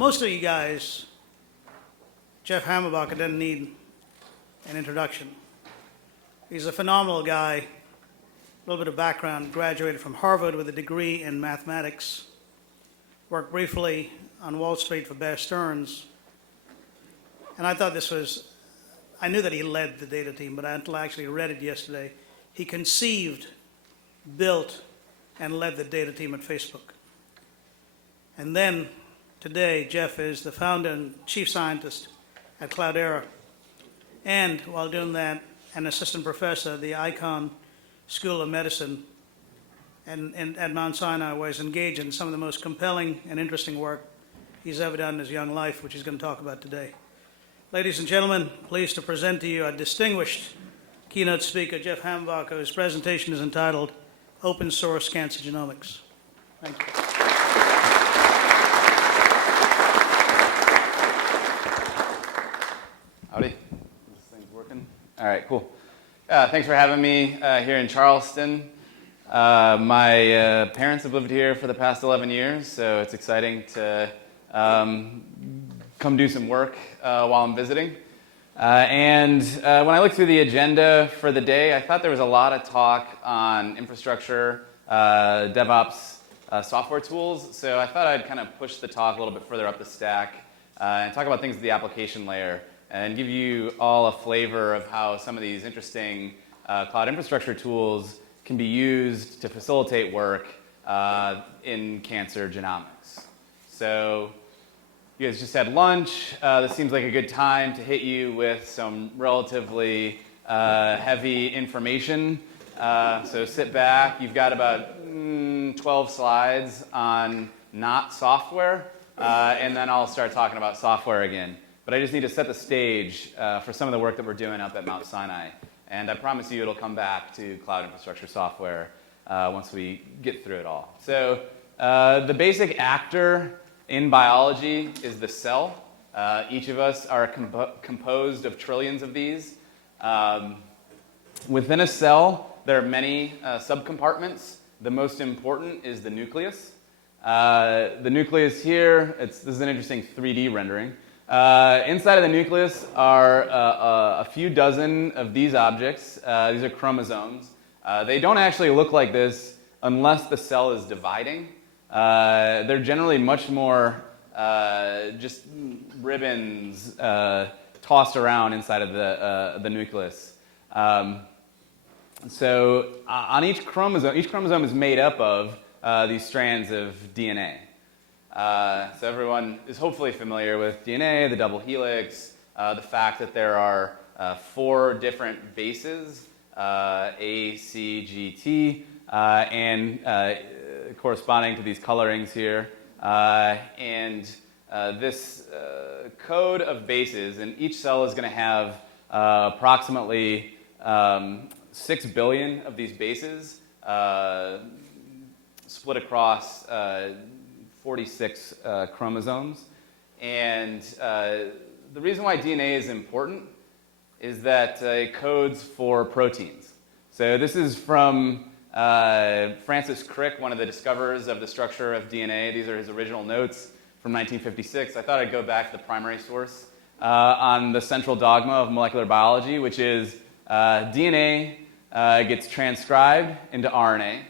most of you guys, Jeff Hammerbacher doesn't need an introduction. He's a phenomenal guy. A little bit of background: graduated from Harvard with a degree in mathematics. Worked briefly on Wall Street for Bear Stearns. And I thought this was, I knew that he led the data team, but until I actually read it yesterday, he conceived, built, and led the data team at Facebook. And then today, Jeff is the founder and chief scientist at Cloudera. And while doing that, an assistant professor at the Icahn School of Medicine and at Mount Sinai, where he's engaged in some of the most compelling and interesting work he's ever done in his young life, which he's going to talk about today. Ladies and gentlemen, pleased to present to you our distinguished keynote speaker, Jeff Hammerbacher, whose presentation is entitled Open Source Cancer Genomics. Thank you. Howdy. This thing's working? All right, cool. Thanks for having me here in Charleston. My parents have lived here for the past 11 years, so it's exciting to come do some work while I'm visiting. And when I looked through the agenda for the day, I thought there was a lot of talk on infrastructure, DevOps, software tools. So I thought I'd kind of push the talk a little bit further up the stack and talk about things at the application layer and give you all a flavor of how some of these interesting cloud infrastructure tools can be used to facilitate work in cancer genomics. So you guys just had lunch. This seems like a good time to hit you with some relatively heavy information. So sit back. You've got about 12 slides on not software, and then I'll start talking about software again. But I just need to set the stage for some of the work that we're doing up at Mount Sinai. And I promise you it'll come back to cloud infrastructure software once we get through it all. So the basic actor in biology is the cell. Each of us are composed of trillions of these. Within a cell, there are many subcompartments. The most important is the nucleus. The nucleus here, this is an interesting 3D rendering. Inside of the nucleus are a few dozen of these objects. These are chromosomes. They don't actually look like this unless the cell is dividing. They're generally much more just ribbons tossed around inside of the nucleus. So on each chromosome is made up of these strands of DNA. So everyone is hopefully familiar with DNA, the double helix, the fact that there are 4 different bases, A, C, G, T, and corresponding to these colorings here. And this code of bases, and each cell is going to have approximately 6 billion of these bases split across 46 chromosomes. And the reason why DNA is important is that it codes for proteins. So this is from Francis Crick, one of the discoverers of the structure of DNA. These are his original notes from 1956. I thought I'd go back to the primary source on the central dogma of molecular biology, which is DNA gets transcribed into RNA.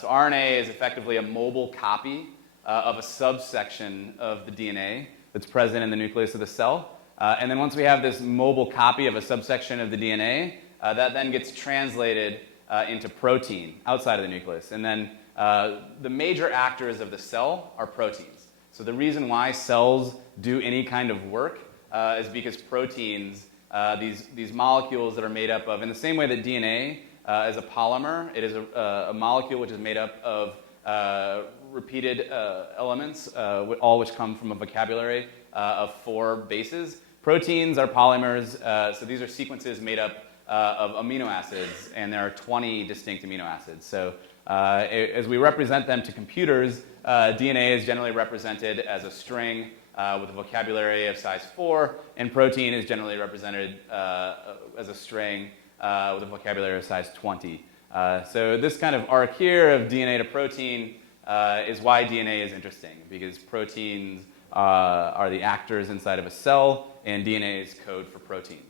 So RNA is effectively a mobile copy of a subsection of the DNA that's present in the nucleus of the cell. And then once we have this mobile copy of a subsection of the DNA, that then gets translated into protein outside of the nucleus. And then the major actors of the cell are proteins. So the reason why cells do any kind of work is because proteins, these molecules that are made up of, in the same way that DNA is a polymer, it is a molecule which is made up of repeated elements, all which come from a vocabulary of 4 bases. Proteins are polymers, so these are sequences made up of amino acids, and there are 20 distinct amino acids. So as we represent them to computers, DNA is generally represented as a string with a vocabulary of size 4, and protein is generally represented as a string with a vocabulary of size 20. So this kind of arc here of DNA to protein is why DNA is interesting, because proteins are the actors inside of a cell, and DNA is code for proteins.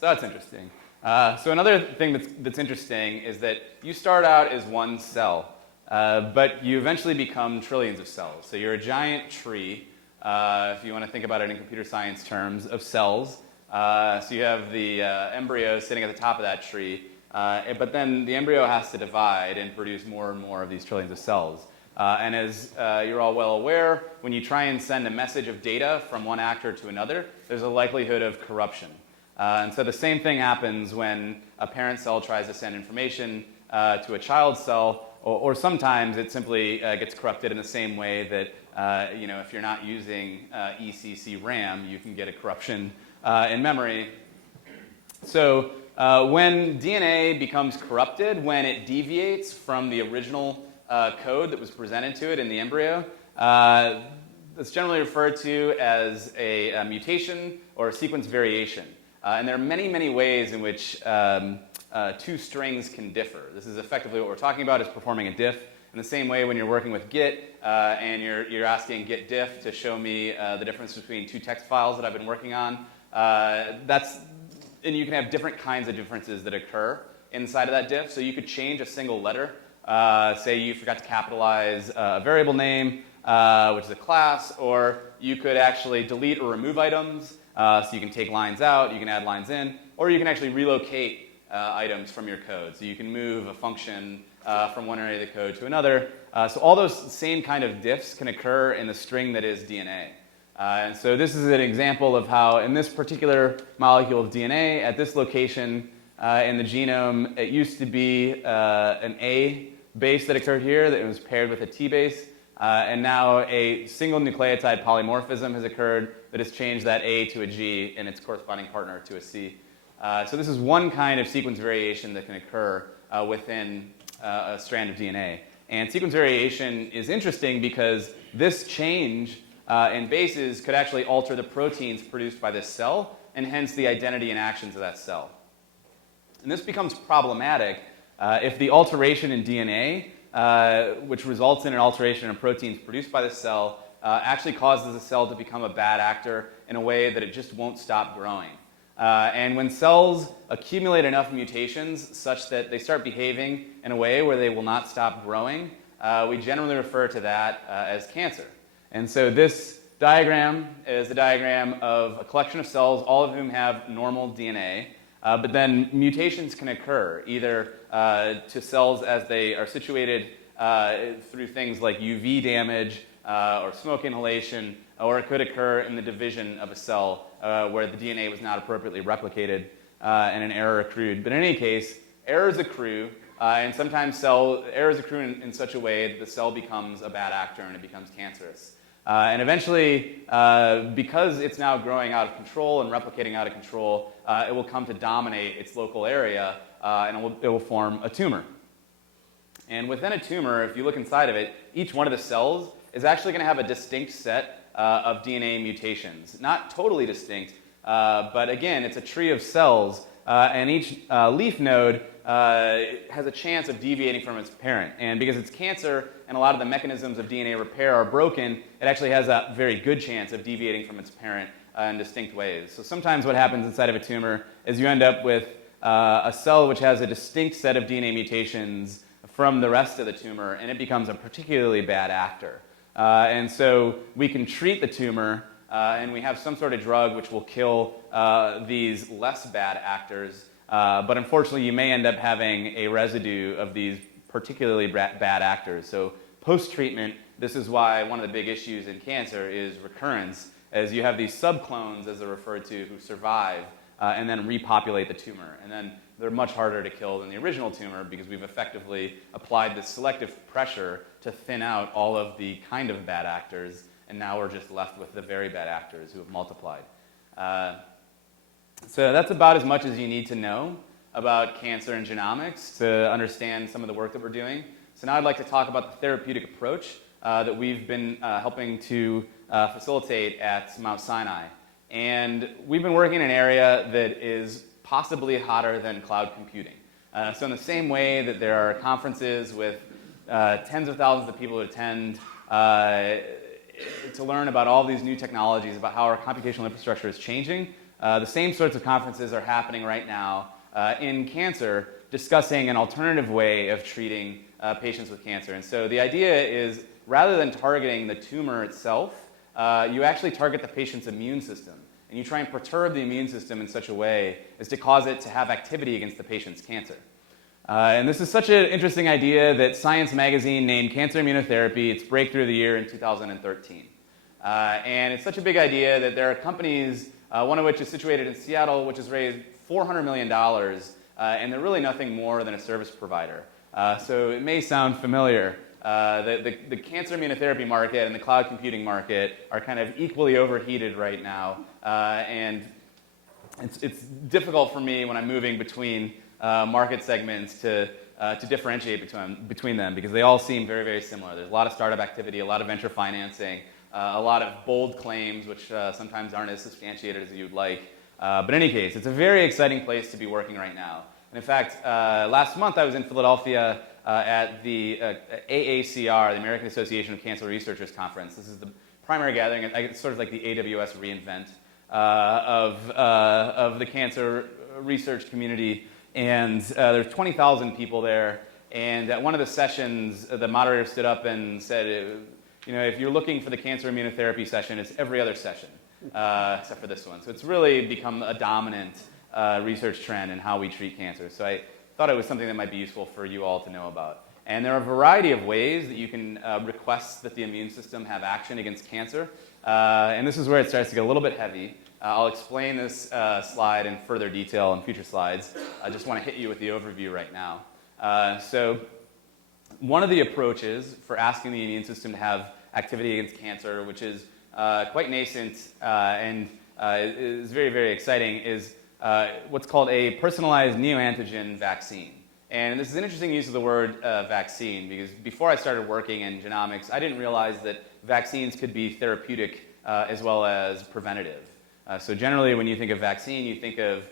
So that's interesting. So another thing that's interesting is that you start out as one cell, but you eventually become trillions of cells. So you're a giant tree, if you want to think about it in computer science terms, of cells. So you have the embryo sitting at the top of that tree, but then the embryo has to divide and produce more and more of these trillions of cells. And as you're all well aware, when you try and send a message of data from one actor to another, there's a likelihood of corruption. And so the same thing happens when a parent cell tries to send information to a child cell, or sometimes it simply gets corrupted in the same way that if you're not using ECC RAM, you can get a corruption in memory. So when DNA becomes corrupted, when it deviates from the original code that was presented to it in the embryo, that's generally referred to as a mutation or a sequence variation. And there are many, many ways in which two strings can differ. This is effectively what we're talking about, is performing a diff. In the same way when you're working with Git and you're asking Git diff to show me the difference between two text files that I've been working on, and you can have different kinds of differences that occur inside of that diff. So you could change a single letter. Say you forgot to capitalize a variable name, which is a class, or you could actually delete or remove items. So you can take lines out, you can add lines in, or you can actually relocate items from your code. So you can move a function from one area of the code to another. So all those same kind of diffs can occur in the string that is DNA. And so this is an example of how, in this particular molecule of DNA, at this location in the genome, it used to be an A base that occurred here that was paired with a T base. And now a single nucleotide polymorphism has occurred that has changed that A to a G and its corresponding partner to a C. So this is one kind of sequence variation that can occur within a strand of DNA. And sequence variation is interesting because this change in bases could actually alter the proteins produced by this cell, and hence the identity and actions of that cell. And this becomes problematic if the alteration in DNA, which results in an alteration in proteins produced by the cell, actually causes the cell to become a bad actor in a way that it just won't stop growing. And when cells accumulate enough mutations such that they start behaving in a way where they will not stop growing, we generally refer to that as cancer. And so this diagram is a diagram of a collection of cells, all of whom have normal DNA. But then mutations can occur, either to cells as they are situated through things like UV damage or smoke inhalation, or it could occur in the division of a cell where the DNA was not appropriately replicated and an error accrued. But in any case, errors accrue, and sometimes errors accrue in such a way that the cell becomes a bad actor and it becomes cancerous. And eventually, because it's now growing out of control and replicating out of control, it will come to dominate its local area, and it will form a tumor. And within a tumor, if you look inside of it, each one of the cells is actually going to have a distinct set of DNA mutations. Not totally distinct, but again, it's a tree of cells, and each leaf node has a chance of deviating from its parent. And because it's cancer and a lot of the mechanisms of DNA repair are broken, it actually has a very good chance of deviating from its parent in distinct ways. So sometimes what happens inside of a tumor is you end up with a cell which has a distinct set of DNA mutations from the rest of the tumor, and it becomes a particularly bad actor. And so we can treat the tumor, and we have some sort of drug which will kill these less bad actors. But unfortunately, you may end up having a residue of these particularly bad actors. So post-treatment, this is why one of the big issues in cancer is recurrence, as you have these subclones, as they're referred to, who survive and then repopulate the tumor. And then they're much harder to kill than the original tumor because we've effectively applied this selective pressure to thin out all of the kind of bad actors, and now we're just left with the very bad actors who have multiplied. So that's about as much as you need to know about cancer and genomics to understand some of the work that we're doing. So now I'd like to talk about the therapeutic approach that we've been helping to facilitate at Mount Sinai. And we've been working in an area that is possibly hotter than cloud computing. So in the same way that there are conferences with tens of thousands of people who attend, to learn about all these new technologies, about how our computational infrastructure is changing. The same sorts of conferences are happening right now in cancer, discussing an alternative way of treating patients with cancer. And so the idea is, rather than targeting the tumor itself, you actually target the patient's immune system. And you try and perturb the immune system in such a way as to cause it to have activity against the patient's cancer. And this is such an interesting idea that Science magazine named cancer immunotherapy its breakthrough of the year in 2013. And it's such a big idea that there are companies, one of which is situated in Seattle, which has raised $400 million, and they're really nothing more than a service provider. So it may sound familiar. The cancer immunotherapy market and the cloud computing market are kind of equally overheated right now, and it's difficult for me when I'm moving between market segments to differentiate between them, because they all seem very, very similar. There's a lot of startup activity, a lot of venture financing, a lot of bold claims which sometimes aren't as substantiated as you'd like. But in any case, it's a very exciting place to be working right now. And in fact, last month I was in Philadelphia at the AACR, the American Association of Cancer Researchers Conference. This is the primary gathering. It's sort of like the AWS reInvent of the cancer research community. And there's 20,000 people there. And at one of the sessions, the moderator stood up and said, if you're looking for the cancer immunotherapy session, it's every other session, except for this one. So it's really become a dominant research trend in how we treat cancer. So I thought it was something that might be useful for you all to know about. And there are a variety of ways that you can request that the immune system have action against cancer. And this is where it starts to get a little bit heavy. I'll explain this slide in further detail in future slides. I just want to hit you with the overview right now. So one of the approaches for asking the immune system to have activity against cancer, which is quite nascent and is very, very exciting, is what's called a personalized neoantigen vaccine. And this is an interesting use of the word vaccine, because before I started working in genomics, I didn't realize that vaccines could be therapeutic as well as preventative. So generally, when you think of vaccine, you think of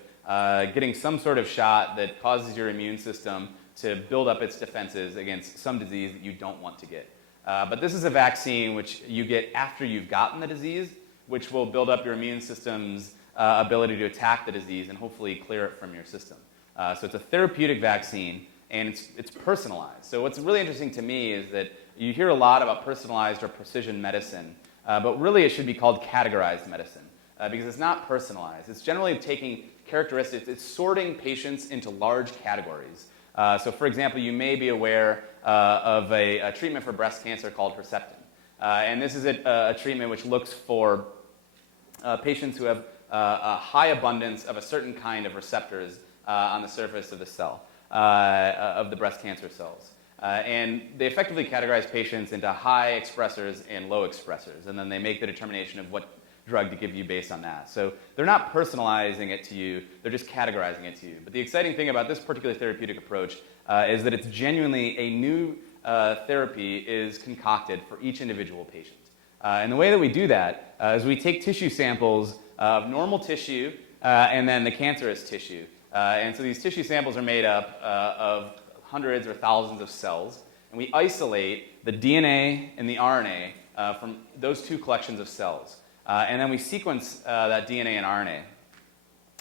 getting some sort of shot that causes your immune system to build up its defenses against some disease that you don't want to get. But this is a vaccine which you get after you've gotten the disease, which will build up your immune system's ability to attack the disease and hopefully clear it from your system. So it's a therapeutic vaccine, and it's personalized. So what's really interesting to me is that you hear a lot about personalized or precision medicine, but really it should be called categorized medicine, because it's not personalized. It's generally taking characteristics, it's sorting patients into large categories. So for example, you may be aware of a treatment for breast cancer called Herceptin. And this is a treatment which looks for patients who have a high abundance of a certain kind of receptors on the surface of the cell, of the breast cancer cells. And they effectively categorize patients into high expressors and low expressors, and then they make the determination of what drug to give you based on that. So they're not personalizing it to you, they're just categorizing it to you. But the exciting thing about this particular therapeutic approach is that it's genuinely a new therapy is concocted for each individual patient. And the way that we do that is we take tissue samples of normal tissue and then the cancerous tissue. And so these tissue samples are made up of hundreds or thousands of cells, and we isolate the DNA and the RNA from those two collections of cells. And then we sequence that DNA and RNA.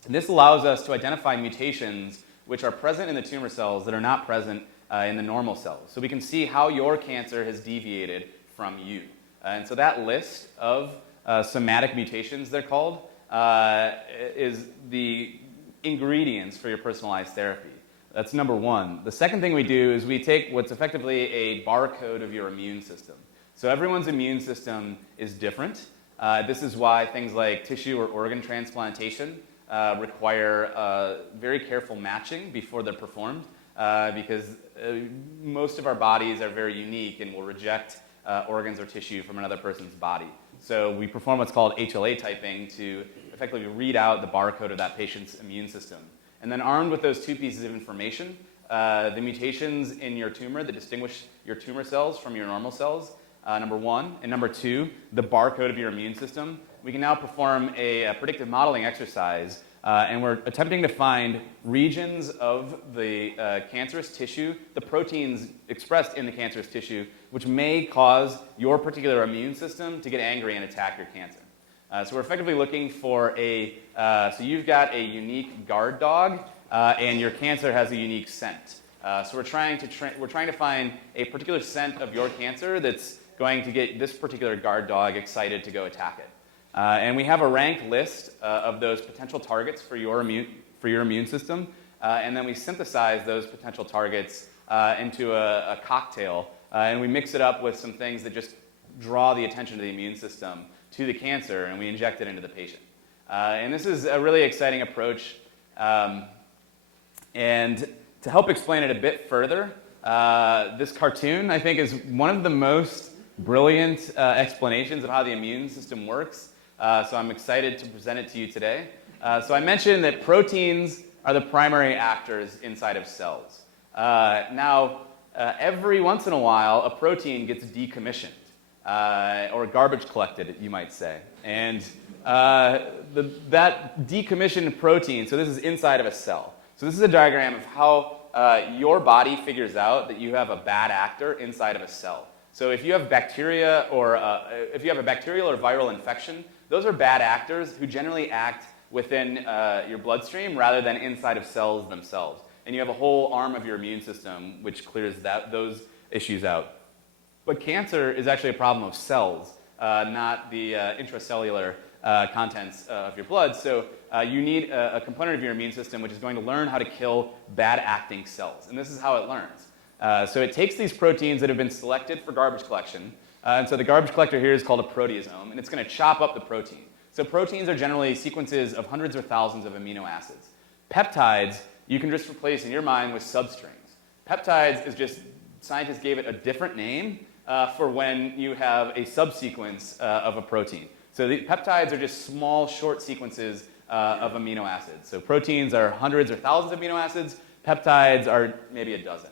And this allows us to identify mutations which are present in the tumor cells that are not present in the normal cells. So we can see how your cancer has deviated from you. And so that list of somatic mutations, they're called, is the ingredients for your personalized therapy. That's number one. The second thing we do is we take what's effectively a barcode of your immune system. So everyone's immune system is different. This is why things like tissue or organ transplantation require very careful matching before they're performed, because most of our bodies are very unique and will reject organs or tissue from another person's body. So we perform what's called HLA typing to effectively read out the barcode of that patient's immune system. And then armed with those two pieces of information, the mutations in your tumor that distinguish your tumor cells from your normal cells, number one, and number two, the barcode of your immune system, we can now perform a predictive modeling exercise, and we're attempting to find regions of the cancerous tissue, the proteins expressed in the cancerous tissue, which may cause your particular immune system to get angry and attack your cancer. So we're effectively looking for so you've got a unique guard dog, and your cancer has a unique scent. So we're trying to find a particular scent of your cancer that's going to get this particular guard dog excited to go attack it. And we have a ranked list of those potential targets for your immune system, and then we synthesize those potential targets into a cocktail, and we mix it up with some things that just draw the attention of the immune system to the cancer, and we inject it into the patient. And this is a really exciting approach. And to help explain it a bit further, this cartoon, I think, is one of the most brilliant explanations of how the immune system works. So I'm excited to present it to you today. So I mentioned that proteins are the primary actors inside of cells. Now, every once in a while, a protein gets decommissioned, or garbage collected, you might say. And that decommissioned protein, so this is inside of a cell. So this is a diagram of how your body figures out that you have a bad actor inside of a cell. So if you have bacteria, or if you have a bacterial or viral infection, those are bad actors who generally act within your bloodstream rather than inside of cells themselves. And you have a whole arm of your immune system which clears those issues out. But cancer is actually a problem of cells, not the intracellular contents of your blood. So you need a component of your immune system which is going to learn how to kill bad-acting cells. And this is how it learns. So it takes these proteins that have been selected for garbage collection, and so the garbage collector here is called a proteasome, and it's going to chop up the protein. So proteins are generally sequences of hundreds or thousands of amino acids. Peptides, you can just replace in your mind with substrings. Peptides is just, scientists gave it a different name for when you have a subsequence of a protein. So the peptides are just small, short sequences of amino acids. So proteins are hundreds or thousands of amino acids. Peptides are maybe a dozen.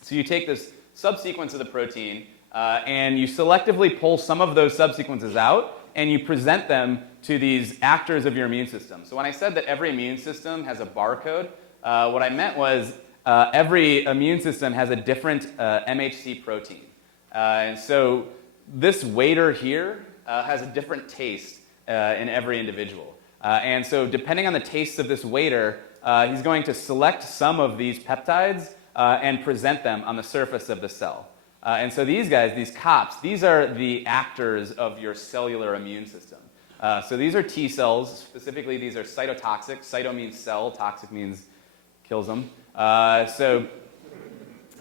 So you take this subsequence of the protein, and you selectively pull some of those subsequences out, and you present them to these actors of your immune system. So when I said that every immune system has a barcode, what I meant was every immune system has a different MHC protein. And so this waiter here has a different taste in every individual. And so depending on the taste of this waiter, he's going to select some of these peptides and present them on the surface of the cell. And so these guys, these COPs, these are the actors of your cellular immune system. So these are T cells. Specifically, these are cytotoxic. Cyto means cell. Toxic means kills them. So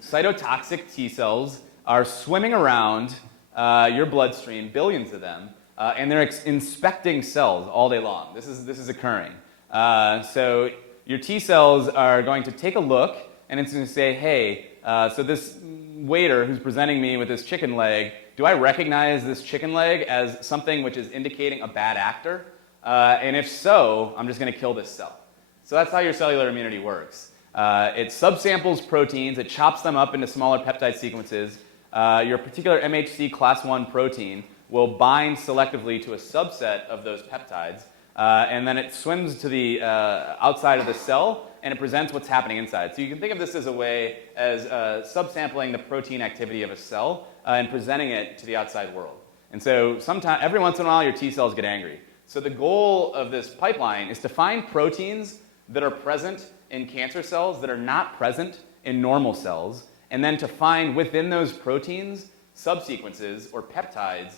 cytotoxic T cells are swimming around your bloodstream, billions of them, and they're inspecting cells all day long. This is occurring. So your T cells are going to take a look, and it's going to say, hey, so this waiter who's presenting me with this chicken leg, do I recognize this chicken leg as something which is indicating a bad actor? And if so, I'm just going to kill this cell. So that's how your cellular immunity works. It subsamples proteins, it chops them up into smaller peptide sequences. Your particular MHC class 1 protein will bind selectively to a subset of those peptides, and then it swims to the outside of the cell, and it presents what's happening inside. So you can think of this as a way as subsampling the protein activity of a cell and presenting it to the outside world. And so every once in a while, your T cells get angry. So the goal of this pipeline is to find proteins that are present in cancer cells that are not present in normal cells, and then to find within those proteins subsequences or peptides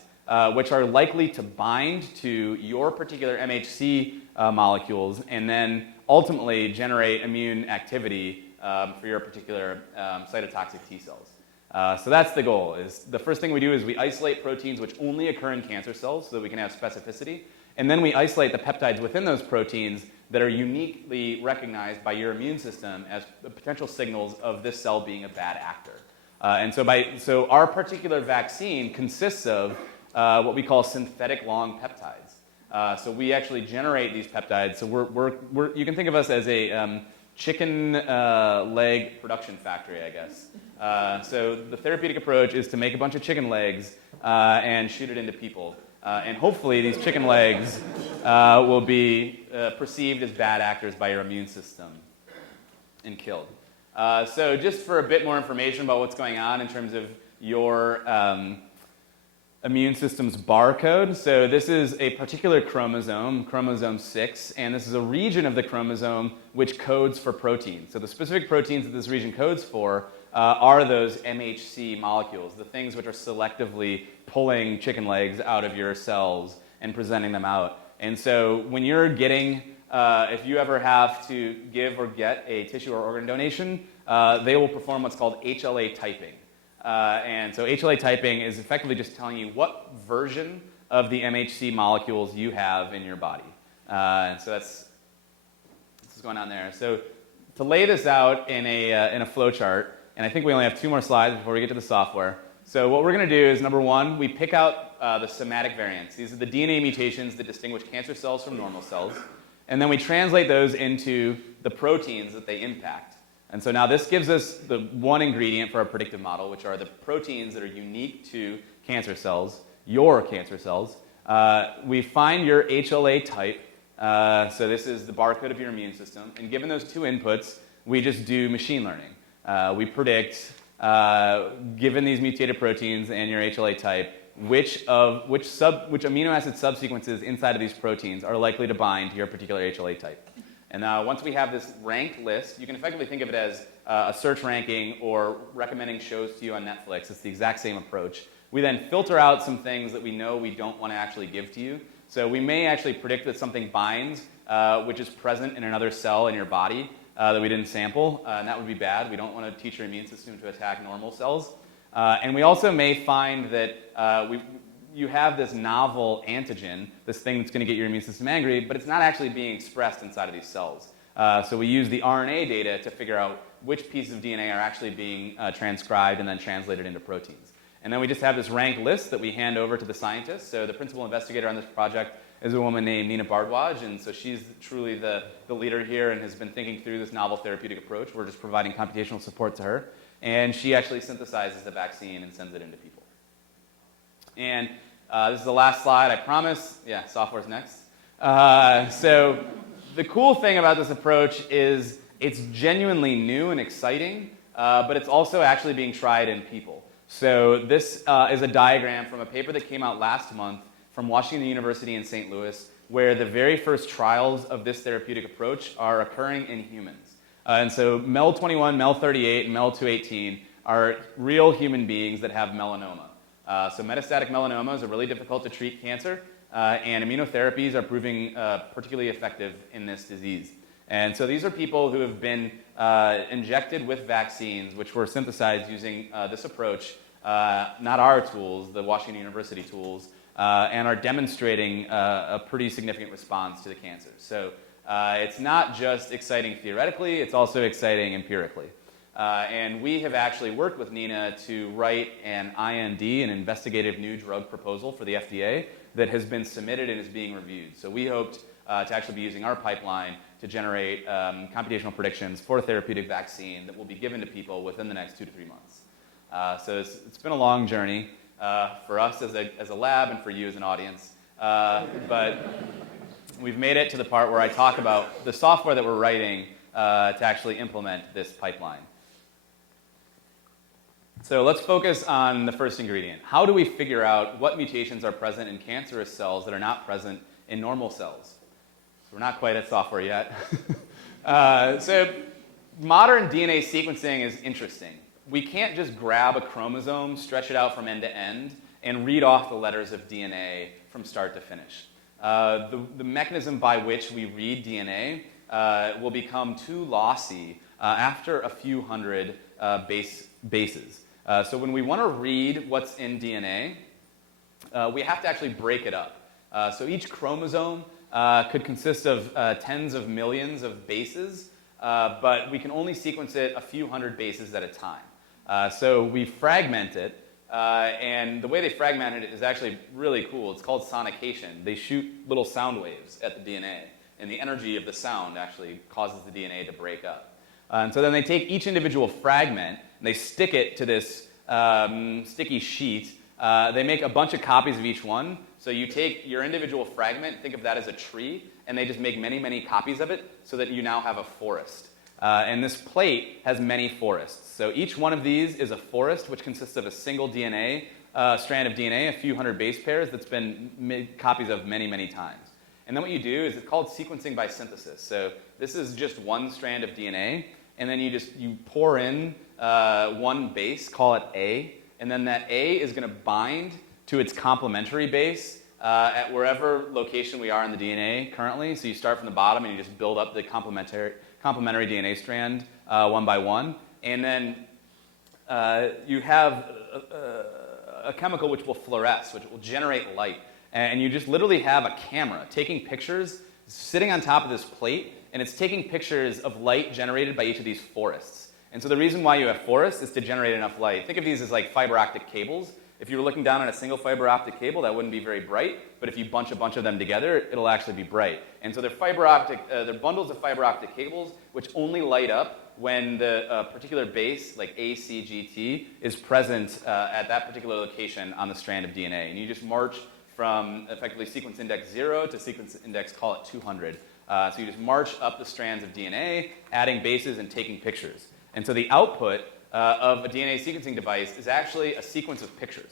which are likely to bind to your particular MHC molecules and then ultimately generate immune activity for your particular cytotoxic T cells. So that's the goal. The first thing we do is we isolate proteins which only occur in cancer cells so that we can have specificity. And then we isolate the peptides within those proteins that are uniquely recognized by your immune system as potential signals of this cell being a bad actor. So our particular vaccine consists of what we call synthetic long peptides. So we actually generate these peptides. So you can think of us as a chicken leg production factory, I guess. So the therapeutic approach is to make a bunch of chicken legs and shoot it into people. And hopefully these chicken legs will be perceived as bad actors by your immune system and killed. So just for a bit more information about what's going on in terms of your immune system's barcode. So this is a particular chromosome, chromosome 6, and this is a region of the chromosome which codes for proteins. So the specific proteins that this region codes for are those MHC molecules, the things which are selectively pulling chicken legs out of your cells and presenting them out. And so when you're getting, if you ever have to give or get a tissue or organ donation, they will perform what's called HLA typing. And so HLA typing is effectively just telling you what version of the MHC molecules you have in your body. And so this is going on there. So to lay this out in a flow chart, and I think we only have 2 more slides before we get to the software. So what we're going to do is, number 1, we pick out the somatic variants. These are the DNA mutations that distinguish cancer cells from normal cells. And then we translate those into the proteins that they impact. And so now this gives us the one ingredient for our predictive model, which are the proteins that are unique to cancer cells, your cancer cells. We find your HLA type. So this is the barcode of your immune system. And given those 2 inputs, we just do machine learning. We predict, given these mutated proteins and your HLA type, which amino acid subsequences inside of these proteins are likely to bind to your particular HLA type. And once we have this ranked list, you can effectively think of it as a search ranking or recommending shows to you on Netflix. It's the exact same approach. We then filter out some things that we know we don't want to actually give to you. So we may actually predict that something binds, which is present in another cell in your body that we didn't sample, and that would be bad. We don't want to teach your immune system to attack normal cells. And we also may find that you have this novel antigen, this thing that's going to get your immune system angry, but it's not actually being expressed inside of these cells. So we use the RNA data to figure out which pieces of DNA are actually being transcribed and then translated into proteins. And then we just have this ranked list that we hand over to the scientists. So the principal investigator on this project is a woman named Nina Bardwaj, and so she's truly the leader here and has been thinking through this novel therapeutic approach. We're just providing computational support to her. And she actually synthesizes the vaccine and sends it into people. And this is the last slide, I promise. Yeah, software's next. So the cool thing about this approach is it's genuinely new and exciting, but it's also actually being tried in people. So this is a diagram from a paper that came out last month from Washington University in St. Louis, where the very first trials of this therapeutic approach are occurring in humans. And so MEL21, MEL38, and MEL218 are real human beings that have melanoma. So metastatic melanomas are really difficult to treat cancer, and immunotherapies are proving particularly effective in this disease. And so these are people who have been injected with vaccines, which were synthesized using this approach, not our tools, the Washington University tools, and are demonstrating a pretty significant response to the cancer. So it's not just exciting theoretically, it's also exciting empirically. And we have actually worked with Nina to write an IND, an investigative new drug proposal for the FDA that has been submitted and is being reviewed. So we hoped to actually be using our pipeline to generate computational predictions for a therapeutic vaccine that will be given to people within the next 2 to 3 months. So it's been a long journey for us as a lab and for you as an audience. But we've made it to the part where I talk about the software that we're writing to actually implement this pipeline. So let's focus on the first ingredient. How do we figure out what mutations are present in cancerous cells that are not present in normal cells? So we're not quite at software yet. So modern DNA sequencing is interesting. We can't just grab a chromosome, stretch it out from end to end, and read off the letters of DNA from start to finish. The mechanism by which we read DNA will become too lossy after a few hundred bases. So when we want to read what's in DNA, we have to actually break it up. So each chromosome could consist of tens of millions of bases, but we can only sequence it a few hundred bases at a time. So we fragment it, and the way they fragment it is actually really cool. It's called sonication. They shoot little sound waves at the DNA, and the energy of the sound actually causes the DNA to break up. And so then they take each individual fragment, and they stick it to this sticky sheet. They make a bunch of copies of each one, So you take your individual fragment, think of that as a tree, and they just make many, many copies of it so that you now have a forest. And this plate has many forests. So each one of these is a forest, which consists of a single DNA, strand of DNA, a few hundred base pairs that's been made copies of many, many times. And then what you do is it's called sequencing by synthesis. So this is just one strand of DNA, and then you pour in one base, call it A, and then that A is going to bind to its complementary base at wherever location we are in the DNA currently. So you start from the bottom and you just build up the complementary DNA strand one by one. And then you have a chemical which will fluoresce, which will generate light. And you just literally have a camera taking pictures, sitting on top of this plate, and it's taking pictures of light generated by each of these forests. And so the reason why you have forests is to generate enough light. Think of these as like fiber optic cables. If you were looking down on a single fiber optic cable, that wouldn't be very bright, but if you bunch a bunch of them together, it'll actually be bright. And so they're bundles of fiber optic cables which only light up when the particular base, like ACGT, is present at that particular location on the strand of DNA. And you just march from effectively sequence index 0 to sequence index, call it 200. So you just march up the strands of DNA, adding bases and taking pictures. And so the output of a DNA sequencing device is actually a sequence of pictures.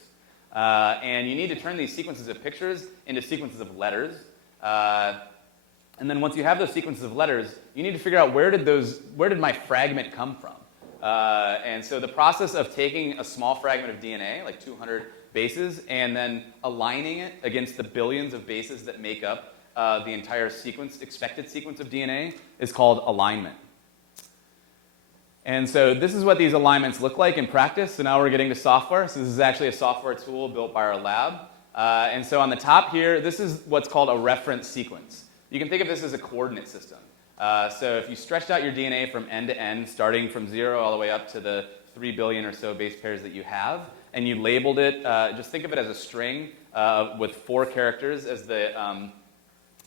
And you need to turn these sequences of pictures into sequences of letters. And then once you have those sequences of letters, you need to figure out where did my fragment come from? And so the process of taking a small fragment of DNA, like 200 bases, and then aligning it against the billions of bases that make up the entire expected sequence of DNA is called alignment. And so this is what these alignments look like in practice. So now we're getting to software. So this is actually a software tool built by our lab. And so on the top here, this is what's called a reference sequence. You can think of this as a coordinate system. So if you stretched out your DNA from end to end, starting from 0 all the way up to the 3 billion or so base pairs that you have, and you labeled it, just think of it as a string with 4 characters as the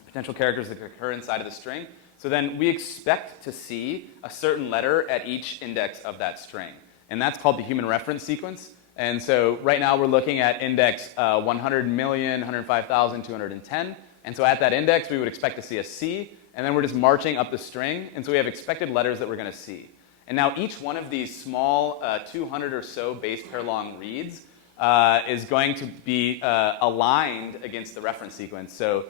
potential characters that occur inside of the string. So then we expect to see a certain letter at each index of that string. And that's called the human reference sequence. And so right now we're looking at index 100,105,210. And so at that index, we would expect to see a C. And then we're just marching up the string. And so we have expected letters that we're going to see. And now each one of these small 200 or so base pair long reads is going to be aligned against the reference sequence. So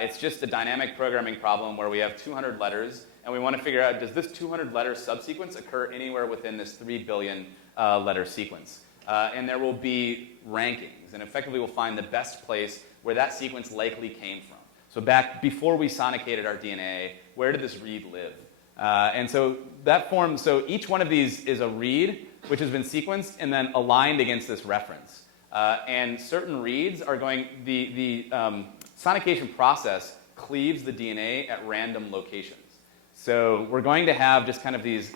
it's just a dynamic programming problem where we have 200 letters, and we want to figure out, does this 200 letter subsequence occur anywhere within this 3 billion letter sequence? And there will be rankings, and effectively we'll find the best place where that sequence likely came from. So back before we sonicated our DNA, where did this read live? And so so each one of these is a read which has been sequenced and then aligned against this reference. And certain reads are the sonication process cleaves the DNA at random locations. So we're going to have just kind of these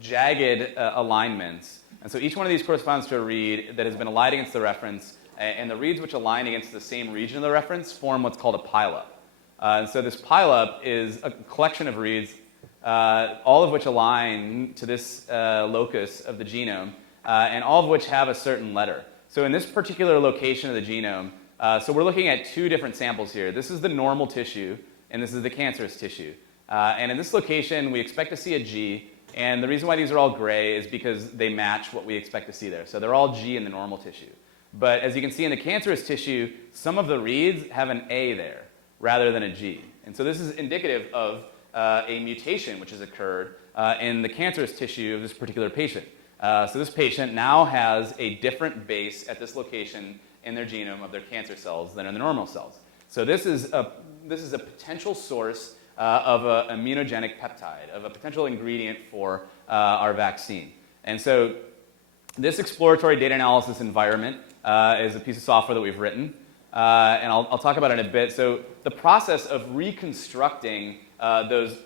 jagged alignments. And so each one of these corresponds to a read that has been aligned against the reference, and the reads which align against the same region of the reference form what's called a pileup. And so this pileup is a collection of reads, all of which align to this locus of the genome, and all of which have a certain letter. So in this particular location of the genome, so we're looking at 2 different samples here. This is the normal tissue, and this is the cancerous tissue. And in this location, we expect to see a G. And the reason why these are all gray is because they match what we expect to see there. So they're all G in the normal tissue. But as you can see in the cancerous tissue, some of the reads have an A there rather than a G. And so this is indicative of a mutation which has occurred in the cancerous tissue of this particular patient. So this patient now has a different base at this location in their genome of their cancer cells than in the normal cells. So this is a potential source of an immunogenic peptide, of a potential ingredient for our vaccine. And so this exploratory data analysis environment is a piece of software that we've written. And I'll talk about it in a bit. So the process of reconstructing those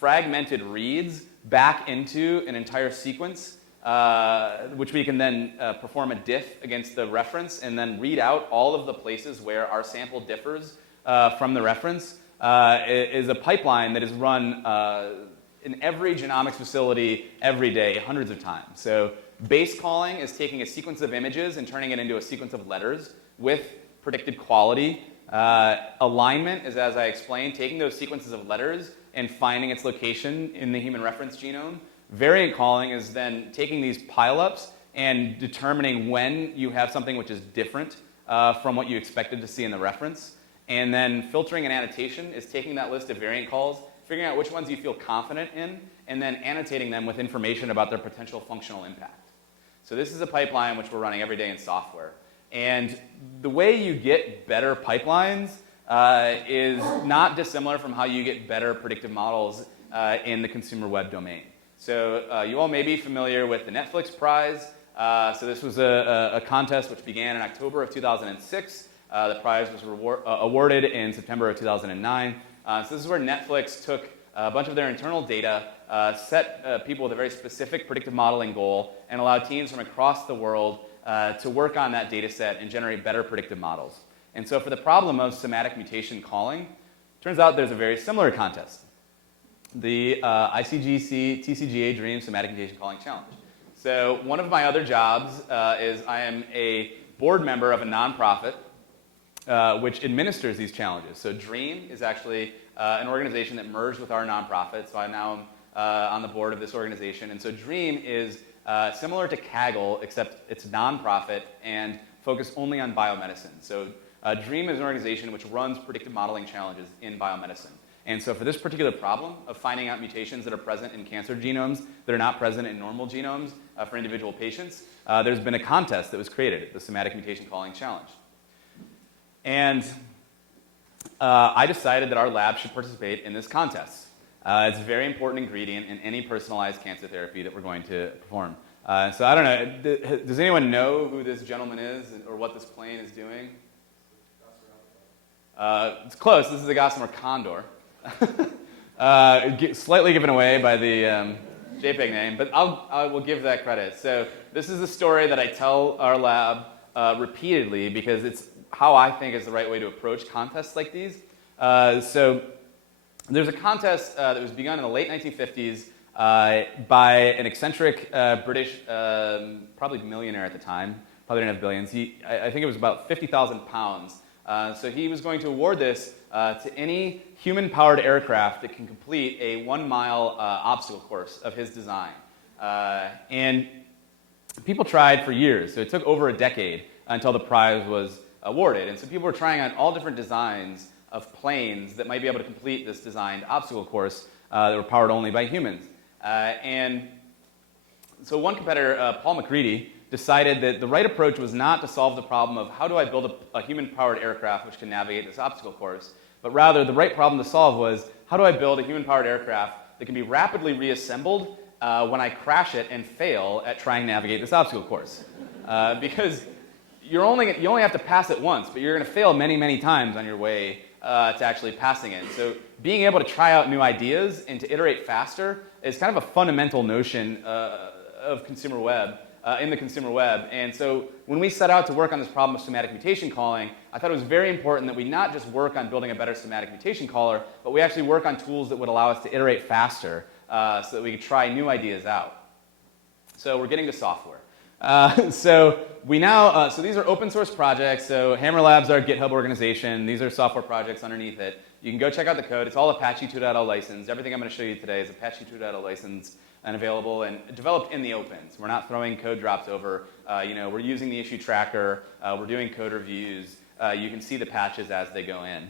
fragmented reads back into an entire sequence, which we can then perform a diff against the reference and then read out all of the places where our sample differs from the reference, is a pipeline that is run in every genomics facility every day, hundreds of times. So base calling is taking a sequence of images and turning it into a sequence of letters with predicted quality. Alignment is, as I explained, taking those sequences of letters and finding its location in the human reference genome. Variant calling is then taking these pileups and determining when you have something which is different from what you expected to see in the reference. And then filtering and annotation is taking that list of variant calls, figuring out which ones you feel confident in, and then annotating them with information about their potential functional impact. So this is a pipeline which we're running every day in software. And the way you get better pipelines is not dissimilar from how you get better predictive models in the consumer web domain. So you all may be familiar with the Netflix Prize. So this was a contest which began in October of 2006. The prize was awarded in September of 2009. So this is where Netflix took a bunch of their internal data, set people with a very specific predictive modeling goal, and allowed teams from across the world to work on that data set and generate better predictive models. And so for the problem of somatic mutation calling, turns out there's a very similar contest. The ICGC TCGA Dream Somatic Mutation Calling Challenge. So one of my other jobs is I am a board member of a nonprofit which administers these challenges. So DREAM is actually an organization that merged with our nonprofit. So I now am on the board of this organization. And so DREAM is similar to Kaggle, except it's nonprofit and focused only on biomedicine. So DREAM is an organization which runs predictive modeling challenges in biomedicine. And so for this particular problem of finding out mutations that are present in cancer genomes that are not present in normal genomes for individual patients, there's been a contest that was created, the Somatic Mutation Calling Challenge. And I decided that our lab should participate in this contest. It's a very important ingredient in any personalized cancer therapy that we're going to perform. So I don't know, does anyone know who this gentleman is or what this plane is doing? It's close. This is a Gossamer Condor. Slightly given away by the JPEG name, but I will give that credit. So this is a story that I tell our lab repeatedly because it's how I think is the right way to approach contests like these. So there's a contest that was begun in the late 1950s by an eccentric British, probably millionaire at the time, probably didn't have billions. I think it was about 50,000 pounds. So he was going to award this to any human-powered aircraft that can complete a 1-mile obstacle course of his design. And people tried for years, so it took over a decade until the prize was awarded. And so people were trying on all different designs of planes that might be able to complete this designed obstacle course that were powered only by humans. And so one competitor, Paul McCready, decided that the right approach was not to solve the problem of how do I build a human-powered aircraft which can navigate this obstacle course, but rather the right problem to solve was how do I build a human-powered aircraft that can be rapidly reassembled when I crash it and fail at trying to navigate this obstacle course. Because you only have to pass it once, but you're going to fail many, many times on your way to actually passing it. So being able to try out new ideas and to iterate faster is kind of a fundamental notion of consumer web. In the consumer web. And so when we set out to work on this problem of somatic mutation calling, I thought it was very important that we not just work on building a better somatic mutation caller, but we actually work on tools that would allow us to iterate faster so that we could try new ideas out. So we're getting to software. So these are open source projects. So Hammer Labs, our GitHub organization. These are software projects underneath it. You can go check out the code. It's all Apache 2.0 licensed. Everything I'm going to show you today is Apache 2.0 licensed and available and developed in the open. So we're not throwing code drops over. We're using the issue tracker. We're doing code reviews. You can see the patches as they go in.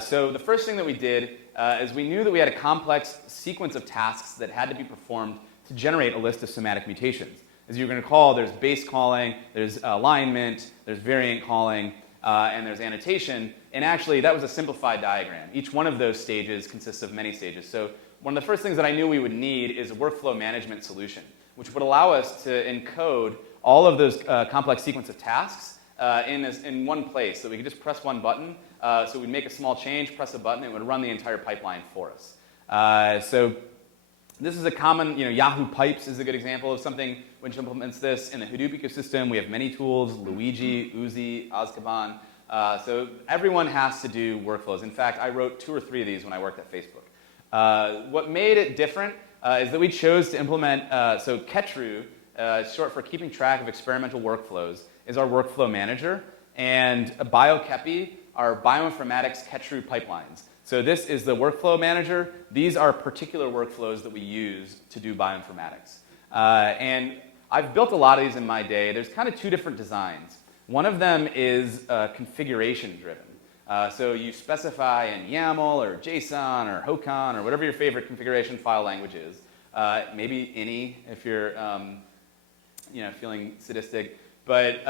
So the first thing that we did is we knew that we had a complex sequence of tasks that had to be performed to generate a list of somatic mutations. As you're going to recall, there's base calling, there's alignment, there's variant calling, and there's annotation. And actually, that was a simplified diagram. Each one of those stages consists of many stages. So one of the first things that I knew we would need is a workflow management solution, which would allow us to encode all of those complex sequence of tasks in one place, so we could just press one button. So we'd make a small change, press a button, and it would run the entire pipeline for us. So this is a common, Yahoo Pipes is a good example of something which implements this. In the Hadoop ecosystem, we have many tools, Luigi, Uzi, Azkaban. So everyone has to do workflows. In fact, I wrote 2 or 3 of these when I worked at Facebook. What made it different is that we chose to implement, so Ketru, short for keeping track of experimental workflows, is our workflow manager. and BioKepi are bioinformatics catch-through pipelines. So this is the workflow manager. These are particular workflows that we use to do bioinformatics. And I've built a lot of these in my day. There's kind of two different designs. One of them is configuration-driven. So you specify in YAML or JSON or HOCON or whatever your favorite configuration file language is. Maybe any if you're feeling sadistic. But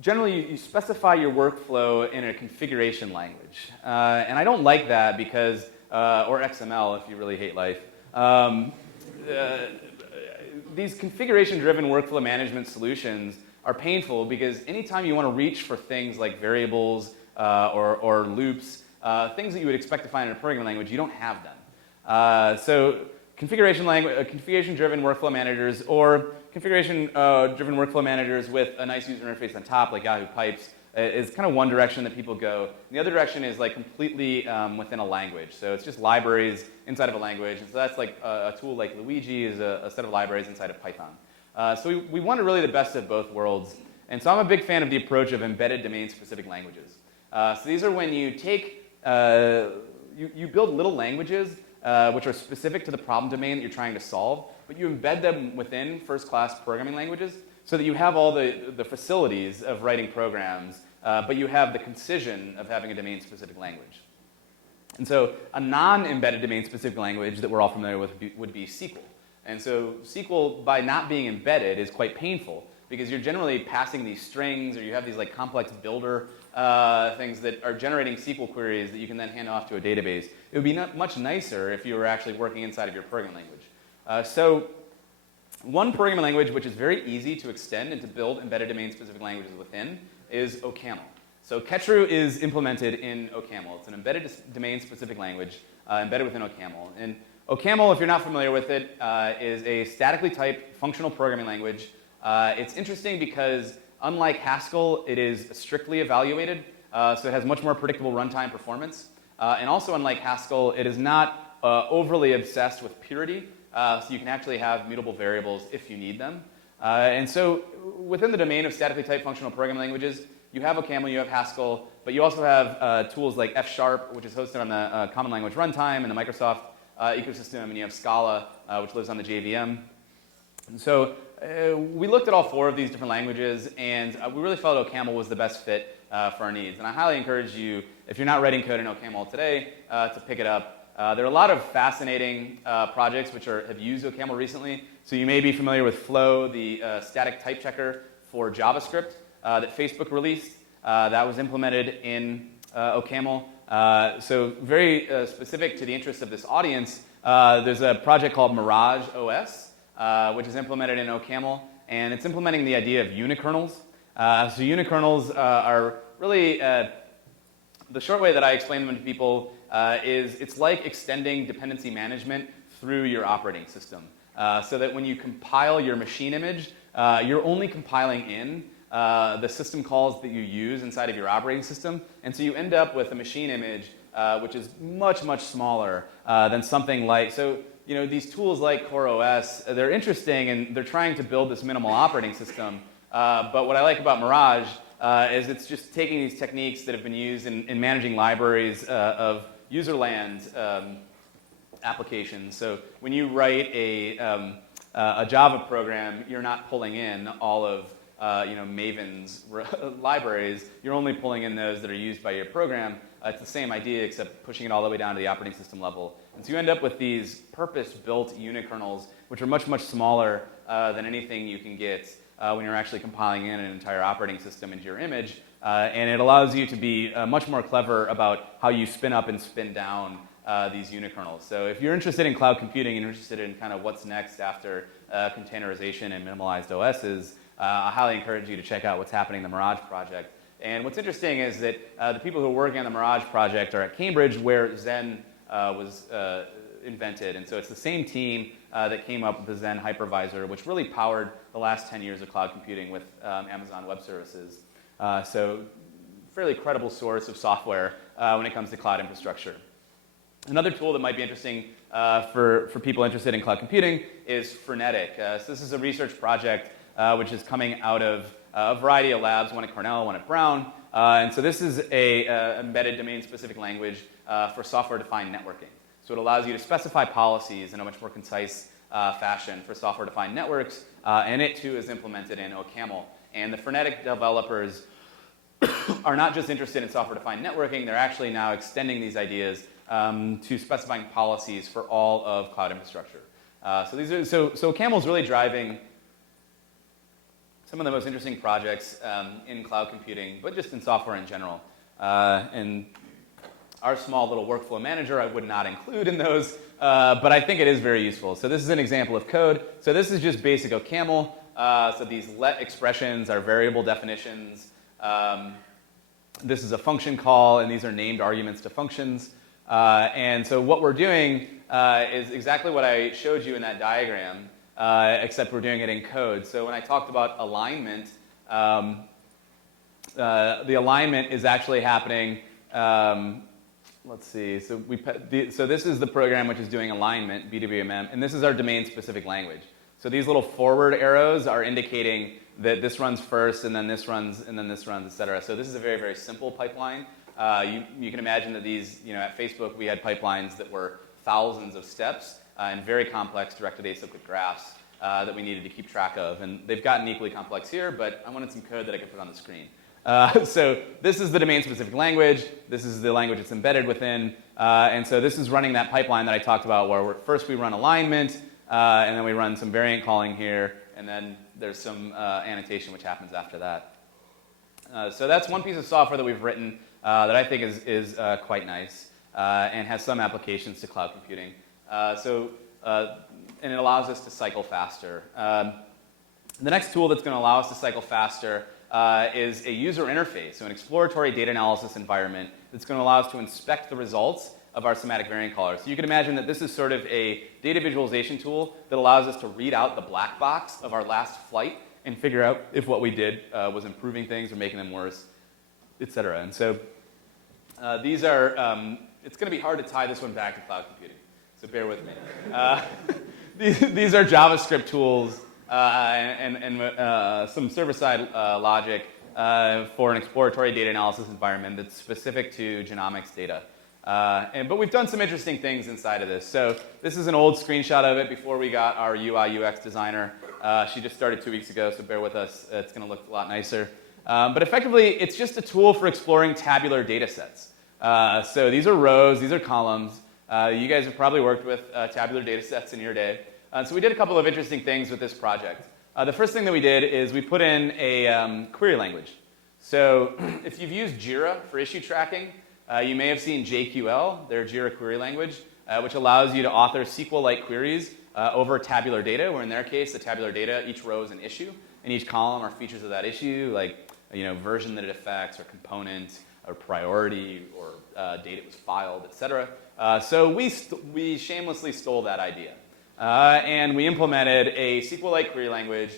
generally, you specify your workflow in a configuration language. And I don't like that because, or XML if you really hate life. These configuration-driven workflow management solutions are painful because anytime you want to reach for things like variables or loops, things that you would expect to find in a programming language, you don't have them. So configuration-driven workflow managers or configuration-driven workflow managers with a nice user interface on top, like Yahoo Pipes, is kind of one direction that people go. And the other direction is like completely within a language. So it's just libraries inside of a language. And so that's like a tool like Luigi is a set of libraries inside of Python. So we wanted really the best of both worlds. And so I'm a big fan of the approach of embedded domain-specific languages. So these are when you take, you build little languages which are specific to the problem domain that you're trying to solve, but you embed them within first-class programming languages so that you have all the facilities of writing programs, but you have the concision of having a domain-specific language. And so a non-embedded domain-specific language that we're all familiar with would be SQL. And so SQL, by not being embedded, is quite painful because you're generally passing these strings or you have these like complex builder things that are generating SQL queries that you can then hand off to a database. It would be much nicer if you were actually working inside of your programming language. So one programming language which is very easy to extend and to build embedded domain-specific languages within is OCaml. So Ketru is implemented in OCaml. It's an embedded domain-specific language embedded within OCaml. And OCaml, if you're not familiar with it, is a statically typed functional programming language. It's interesting because unlike Haskell, it is strictly evaluated, so it has much more predictable runtime performance. And also unlike Haskell, it is not overly obsessed with purity, so you can actually have mutable variables if you need them. And so within the domain of statically typed functional programming languages, you have OCaml, you have Haskell, but you also have tools like F#, which is hosted on the Common Language Runtime and the Microsoft ecosystem, and you have Scala, which lives on the JVM. And so we looked at all four of these different languages, and we really felt OCaml was the best fit for our needs. And I highly encourage you, if you're not writing code in OCaml today, to pick it up. There are a lot of fascinating projects which have used OCaml recently. So you may be familiar with Flow, the static type checker for JavaScript that Facebook released. That was implemented in OCaml. So very specific to the interests of this audience, there's a project called Mirage OS, which is implemented in OCaml, and it's implementing the idea of unikernels. So unikernels are really, the short way that I explain them to people is it's like extending dependency management through your operating system. So that when you compile your machine image, you're only compiling in the system calls that you use inside of your operating system, and so you end up with a machine image which is much, much smaller than something like, so these tools like CoreOS, they're interesting and they're trying to build this minimal operating system, but what I like about Mirage is it's just taking these techniques that have been used in managing libraries of userland applications. So when you write a Java program, you're not pulling in all of Maven's libraries. You're only pulling in those that are used by your program. It's the same idea, except pushing it all the way down to the operating system level. And so you end up with these purpose-built unikernels, which are much, much smaller than anything you can get when you're actually compiling in an entire operating system into your image. And it allows you to be much more clever about how you spin up and spin down these unikernels. So if you're interested in cloud computing and you're interested in kind of what's next after containerization and minimalized OSs, I highly encourage you to check out what's happening in the Mirage project. And what's interesting is that the people who are working on the Mirage project are at Cambridge, where Zen was invented. And so it's the same team that came up with the Zen hypervisor, which really powered the last 10 years of cloud computing with Amazon Web Services. So fairly credible source of software when it comes to cloud infrastructure. Another tool that might be interesting for people interested in cloud computing is Frenetic. So this is a research project which is coming out of a variety of labs, one at Cornell, one at Brown. And so this is a embedded domain-specific language for software-defined networking. So it allows you to specify policies in a much more concise fashion for software-defined networks, and it too is implemented in OCaml. And the frenetic developers are not just interested in software-defined networking, they're actually now extending these ideas to specifying policies for all of cloud infrastructure. So OCaml is really driving some of the most interesting projects in cloud computing, but just in software in general. And our small little workflow manager I would not include in those, but I think it is very useful. So this is an example of code. So this is just basic OCaml. So these let expressions are variable definitions. This is a function call, and these are named arguments to functions. And so what we're doing is exactly what I showed you in that diagram, except we're doing it in code. So when I talked about alignment, the alignment is actually happening. Let's see. So this is the program which is doing alignment, BWMM, and this is our domain-specific language. So these little forward arrows are indicating that this runs first, and then this runs, and then this runs, et cetera. So this is a very, very simple pipeline. You can imagine that these, at Facebook, we had pipelines that were thousands of steps and very complex directed acyclic graphs that we needed to keep track of. And they've gotten equally complex here, but I wanted some code that I could put on the screen. So this is the domain-specific language. This is the language it's embedded within. And so this is running that pipeline that I talked about where first we run alignment, and then we run some variant calling here, and then there's some annotation which happens after that. So that's one piece of software that we've written that I think is quite nice and has some applications to cloud computing. And it allows us to cycle faster. The next tool that's going to allow us to cycle faster is a user interface, so an exploratory data analysis environment that's going to allow us to inspect the results of our somatic variant caller. So you can imagine that this is sort of a data visualization tool that allows us to read out the black box of our last flight and figure out if what we did was improving things or making them worse, et cetera. And so these are, it's going to be hard to tie this one back to cloud computing, so bear with me. These are JavaScript tools and some server-side logic for an exploratory data analysis environment that's specific to genomics data. But we've done some interesting things inside of this. So this is an old screenshot of it before we got our UI UX designer. She just started 2 weeks ago, so bear with us. It's going to look a lot nicer. But effectively, it's just a tool for exploring tabular data sets. So these are rows, these are columns. You guys have probably worked with tabular data sets in your day. So we did a couple of interesting things with this project. The first thing that we did is we put in a query language. So if you've used Jira for issue tracking, you may have seen JQL, their Jira query language, which allows you to author SQL-like queries over tabular data, where in their case, the tabular data, each row is an issue, and each column are features of that issue, like version that it affects, or component, or priority, or date it was filed, et cetera. So we shamelessly stole that idea. And we implemented a SQL-like query language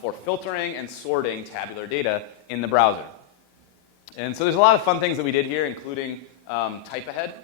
for filtering and sorting tabular data in the browser. And so there's a lot of fun things that we did here, including type ahead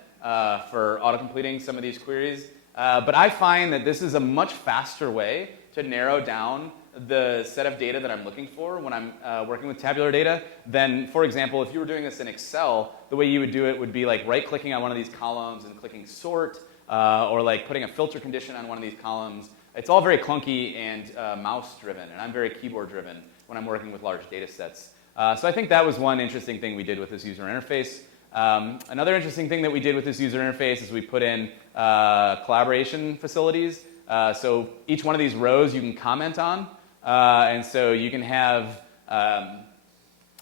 for auto-completing some of these queries. But I find that this is a much faster way to narrow down the set of data that I'm looking for when I'm working with tabular data than, for example, if you were doing this in Excel, the way you would do it would be like right-clicking on one of these columns and clicking sort, or like putting a filter condition on one of these columns. It's all very clunky and mouse-driven, and I'm very keyboard-driven when I'm working with large data sets. So I think that was one interesting thing we did with this user interface. Another interesting thing that we did with this user interface is we put in collaboration facilities. So each one of these rows you can comment on. And so you can have a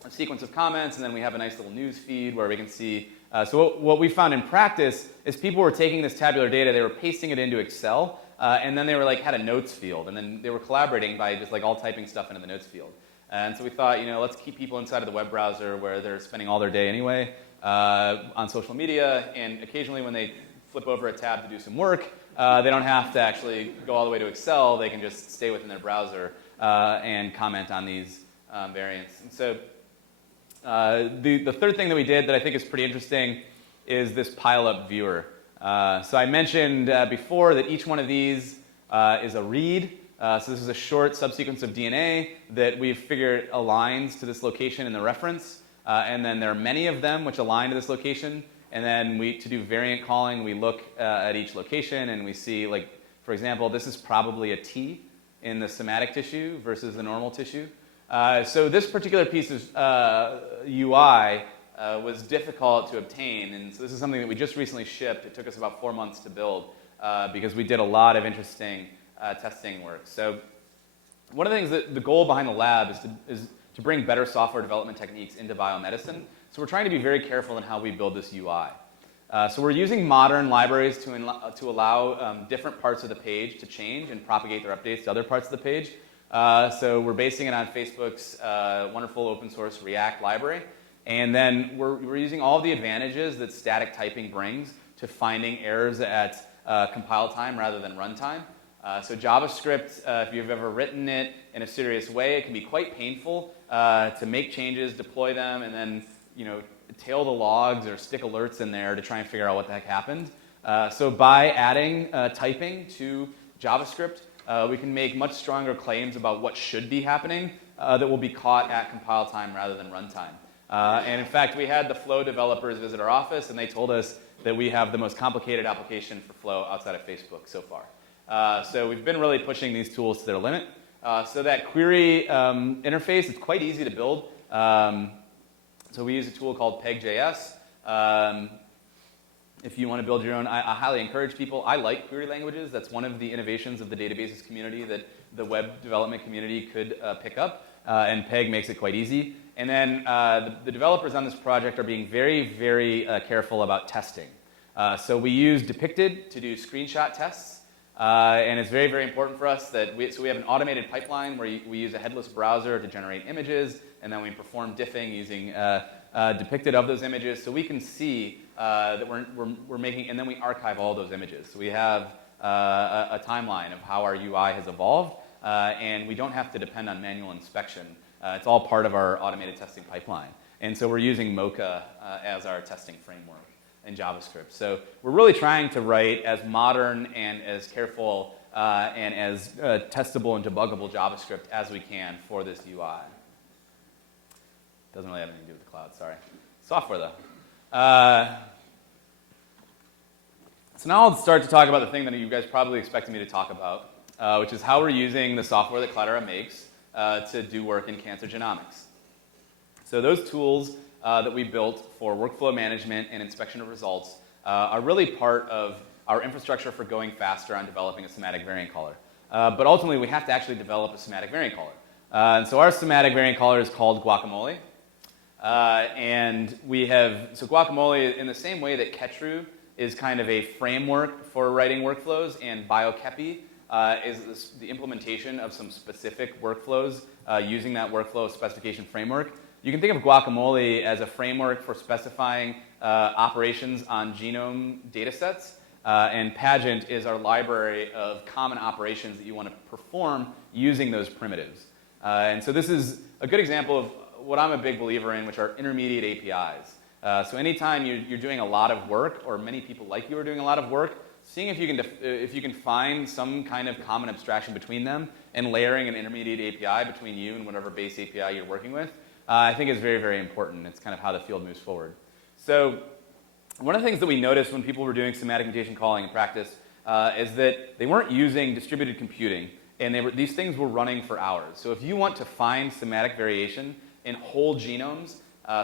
sequence of comments, and then we have a nice little news feed where we can see. So what we found in practice is people were taking this tabular data, they were pasting it into Excel, and then they were had a notes field, and then they were collaborating by just all typing stuff into the notes field. And so we thought, let's keep people inside of the web browser where they're spending all their day anyway on social media, and occasionally when they flip over a tab to do some work, they don't have to actually go all the way to Excel. They can just stay within their browser and comment on these variants. And so the third thing that we did that I think is pretty interesting is this pile-up viewer. So I mentioned before that each one of these is a read. So this is a short subsequence of DNA that we've figured aligns to this location in the reference. And then there are many of them which align to this location. And then to do variant calling, we look at each location and we see, like, for example, this is probably a T in the somatic tissue versus the normal tissue. So this particular piece of UI was difficult to obtain. And so this is something that we just recently shipped. It took us about 4 months to build because we did a lot of interesting testing work. So one of the things that the goal behind the lab is to bring better software development techniques into biomedicine. So we're trying to be very careful in how we build this UI. So we're using modern libraries to allow different parts of the page to change and propagate their updates to other parts of the page. So we're basing it on Facebook's wonderful open source React library. And then we're using all of the advantages that static typing brings to finding errors at compile time rather than runtime. So JavaScript, if you've ever written it in a serious way, it can be quite painful to make changes, deploy them, and then tail the logs or stick alerts in there to try and figure out what the heck happened. So by adding typing to JavaScript, we can make much stronger claims about what should be happening that will be caught at compile time rather than runtime. And in fact, we had the Flow developers visit our office, and they told us that we have the most complicated application for Flow outside of Facebook so far. So we've been really pushing these tools to their limit. So that query interface, it's quite easy to build. So we use a tool called Peg.js. If you want to build your own, I highly encourage people. I like query languages. That's one of the innovations of the databases community that the web development community could pick up. And Peg makes it quite easy. And then the developers on this project are being very, very careful about testing. So we use Depicted to do screenshot tests. And it's very, very important for us that we have an automated pipeline where we use a headless browser to generate images, and then we perform diffing using Depicted of those images, so we can see that we're making, and then we archive all those images. So we have a timeline of how our UI has evolved, and we don't have to depend on manual inspection. It's all part of our automated testing pipeline. And so we're using Mocha as our testing framework in JavaScript. So we're really trying to write as modern and as careful and as testable and debuggable JavaScript as we can for this UI. Doesn't really have anything to do with the cloud, sorry. Software, though. So now I'll start to talk about the thing that you guys probably expected me to talk about, which is how we're using the software that Cloudera makes to do work in cancer genomics. So those tools that we built for workflow management and inspection of results are really part of our infrastructure for going faster on developing a somatic variant caller. But ultimately, we have to actually develop a somatic variant caller. And so our somatic variant caller is called Guacamole. And so Guacamole, in the same way that Ketru is kind of a framework for writing workflows, and BioKepi is the implementation of some specific workflows using that workflow specification framework. You can think of Guacamole as a framework for specifying operations on genome datasets, and Pageant is our library of common operations that you want to perform using those primitives. And so this is a good example of what I'm a big believer in, which are intermediate APIs. So anytime you're doing a lot of work, or many people like you are doing a lot of work, seeing if you can find some kind of common abstraction between them and layering an intermediate API between you and whatever base API you're working with, I think is very, very important. It's kind of how the field moves forward. So one of the things that we noticed when people were doing somatic mutation calling in practice is that they weren't using distributed computing, and these things were running for hours. So if you want to find somatic variation in whole genomes,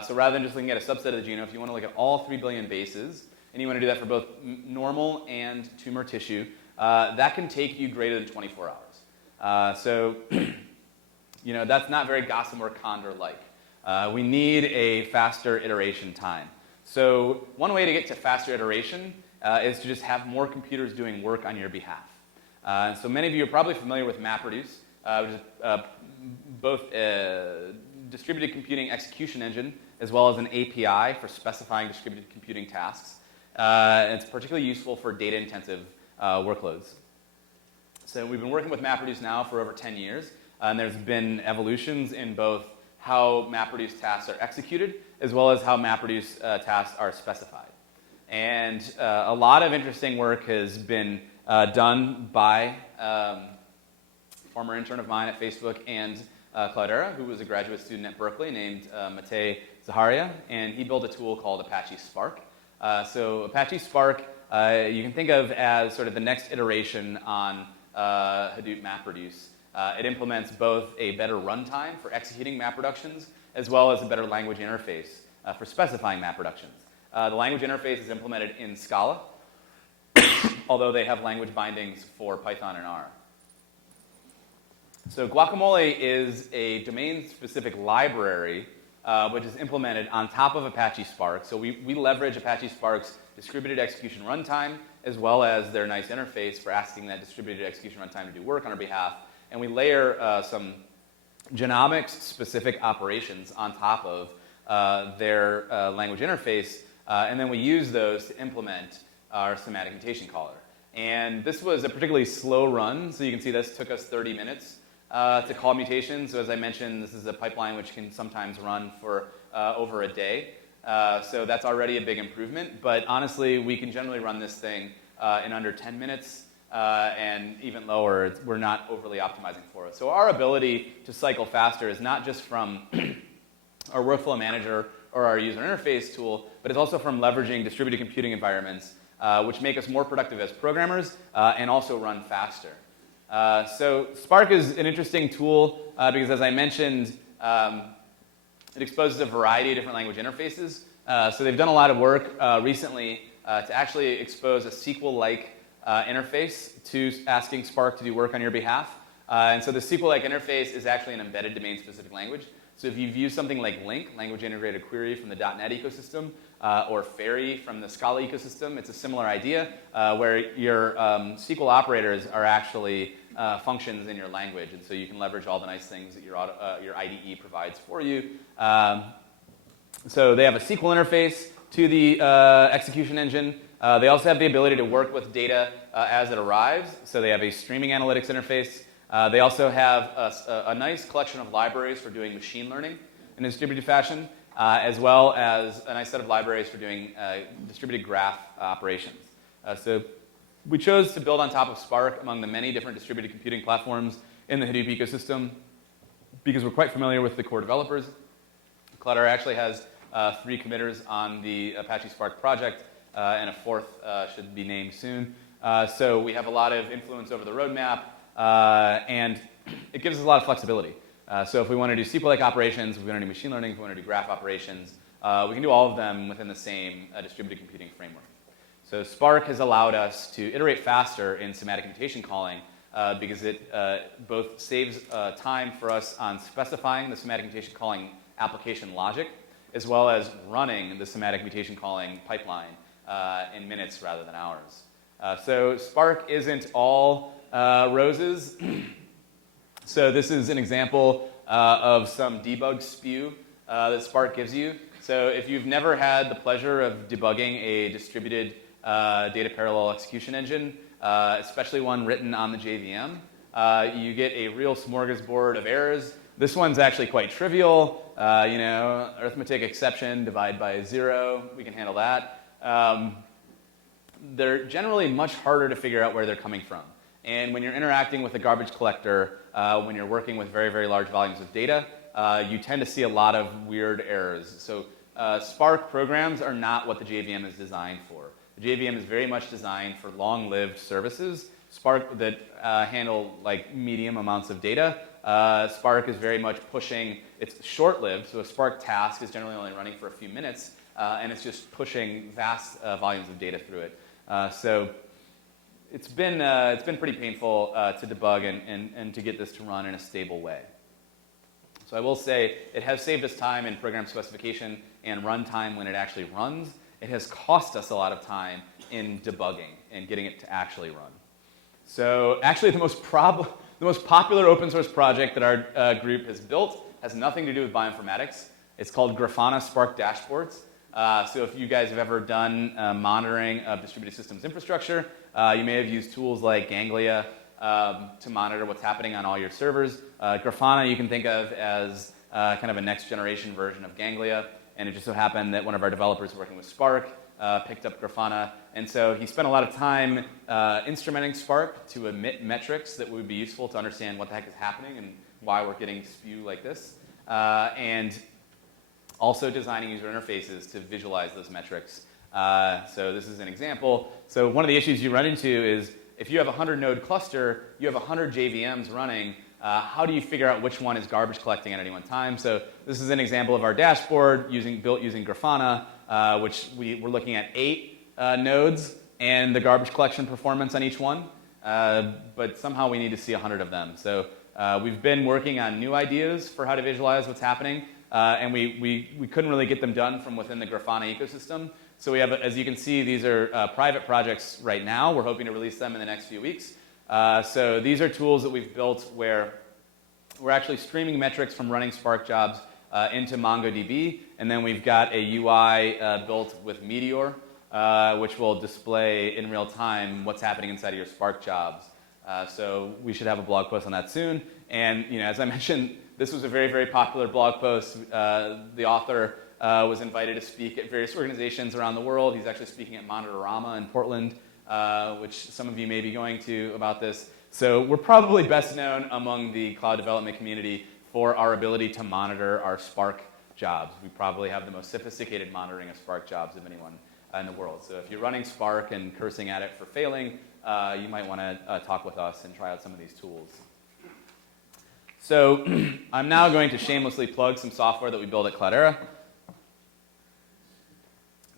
so rather than just looking at a subset of the genome, if you want to look at all 3 billion bases, and you want to do that for both normal and tumor tissue, that can take you greater than 24 hours. So that's not very Gossamer Condor-like. We need a faster iteration time. So one way to get to faster iteration is to just have more computers doing work on your behalf. So many of you are probably familiar with MapReduce, which is both a distributed computing execution engine as well as an API for specifying distributed computing tasks. And it's particularly useful for data-intensive workloads. So we've been working with MapReduce now for over 10 years, and there's been evolutions in both how MapReduce tasks are executed, as well as how MapReduce tasks are specified. And a lot of interesting work has been done by former intern of mine at Facebook and Cloudera, who was a graduate student at Berkeley named Matej Zaharia, and he built a tool called Apache Spark. So Apache Spark, you can think of as sort of the next iteration on Hadoop MapReduce. It implements both a better runtime for executing map reductions, as well as a better language interface for specifying map reductions. The language interface is implemented in Scala, although they have language bindings for Python and R. So Guacamole is a domain-specific library which is implemented on top of Apache Spark. So we leverage Apache Spark's distributed execution runtime, as well as their nice interface for asking that distributed execution runtime to do work on our behalf. And we layer some genomics-specific operations on top of their language interface, and then we use those to implement our semantic mutation caller. And this was a particularly slow run, so you can see this took us 30 minutes to call mutations. So as I mentioned, this is a pipeline which can sometimes run for over a day. So that's already a big improvement. But honestly, we can generally run this thing in under 10 minutes, and even lower. We're not overly optimizing for it. So our ability to cycle faster is not just from our workflow manager or our user interface tool, but it's also from leveraging distributed computing environments, which make us more productive as programmers and also run faster. So Spark is an interesting tool because, as I mentioned, it exposes a variety of different language interfaces. So they've done a lot of work recently to actually expose a SQL-like interface to asking Spark to do work on your behalf. And so the SQL-like interface is actually an embedded domain-specific language. So if you've used something like LINQ, Language Integrated Query from the .NET ecosystem, or Fairy from the Scala ecosystem, it's a similar idea where your SQL operators are actually functions in your language. And so you can leverage all the nice things that your IDE provides for you. So they have a SQL interface to the execution engine. They also have the ability to work with data as it arrives. So they have a streaming analytics interface. They also have a nice collection of libraries for doing machine learning in a distributed fashion, as well as a nice set of libraries for doing distributed graph operations. So we chose to build on top of Spark among the many different distributed computing platforms in the Hadoop ecosystem because we're quite familiar with the core developers. Cloudera actually has 3 committers on the Apache Spark project, and a 4th should be named soon. So we have a lot of influence over the roadmap, and it gives us a lot of flexibility. So if we want to do SQL-like operations, if we want to do machine learning, if we want to do graph operations, we can do all of them within the same distributed computing framework. So Spark has allowed us to iterate faster in semantic mutation calling because it both saves time for us on specifying the semantic mutation calling application logic, as well as running the semantic mutation calling pipeline in minutes rather than hours. So Spark isn't all roses. So this is an example of some debug spew that Spark gives you. So if you've never had the pleasure of debugging a distributed data parallel execution engine, especially one written on the JVM, you get a real smorgasbord of errors. This one's actually quite trivial. Arithmetic exception, divide by 0. We can handle that. They're generally much harder to figure out where they're coming from. And when you're interacting with a garbage collector, when you're working with very, very large volumes of data, you tend to see a lot of weird errors. So Spark programs are not what the JVM is designed for. The JVM is very much designed for long-lived services. Spark that handle like medium amounts of data. Spark is very much pushing, it's short-lived, so a Spark task is generally only running for a few minutes, and it's just pushing vast volumes of data through it. So it's been pretty painful to debug and to get this to run in a stable way. So I will say it has saved us time in program specification and runtime when it actually runs. It has cost us a lot of time in debugging and getting it to actually run. So actually the most popular open source project that our group has built has nothing to do with bioinformatics. It's called Grafana Spark Dashboards. So if you guys have ever done monitoring of distributed systems infrastructure, you may have used tools like Ganglia to monitor what's happening on all your servers. Grafana you can think of as kind of a next generation version of Ganglia, and it just so happened that one of our developers working with Spark picked up Grafana And so he spent a lot of time instrumenting Spark to emit metrics that would be useful to understand what the heck is happening and why we're getting spew like this. And also designing user interfaces to visualize those metrics. So this is an example. So one of the issues you run into is if you have a 100-node cluster, you have 100 JVMs running. How do you figure out which one is garbage collecting at any one time? So this is an example of our dashboard built using Grafana, which we're looking at 8 nodes and the garbage collection performance on each one. But somehow we need to see 100 of them. So we've been working on new ideas for how to visualize what's happening. And we couldn't really get them done from within the Grafana ecosystem. So we have, as you can see, these are private projects right now. We're hoping to release them in the next few weeks. So these are tools that we've built where we're actually streaming metrics from running Spark jobs into MongoDB. And then we've got a UI built with Meteor, which will display in real time what's happening inside of your Spark jobs. So we should have a blog post on that soon. And as I mentioned, this was a very, very popular blog post. The author was invited to speak at various organizations around the world. He's actually speaking at Monitorama in Portland, which some of you may be going to about this. So we're probably best known among the cloud development community for our ability to monitor our Spark jobs. We probably have the most sophisticated monitoring of Spark jobs of anyone in the world. So if you're running Spark and cursing at it for failing, you might want to talk with us and try out some of these tools. So I'm now going to shamelessly plug some software that we build at Cloudera,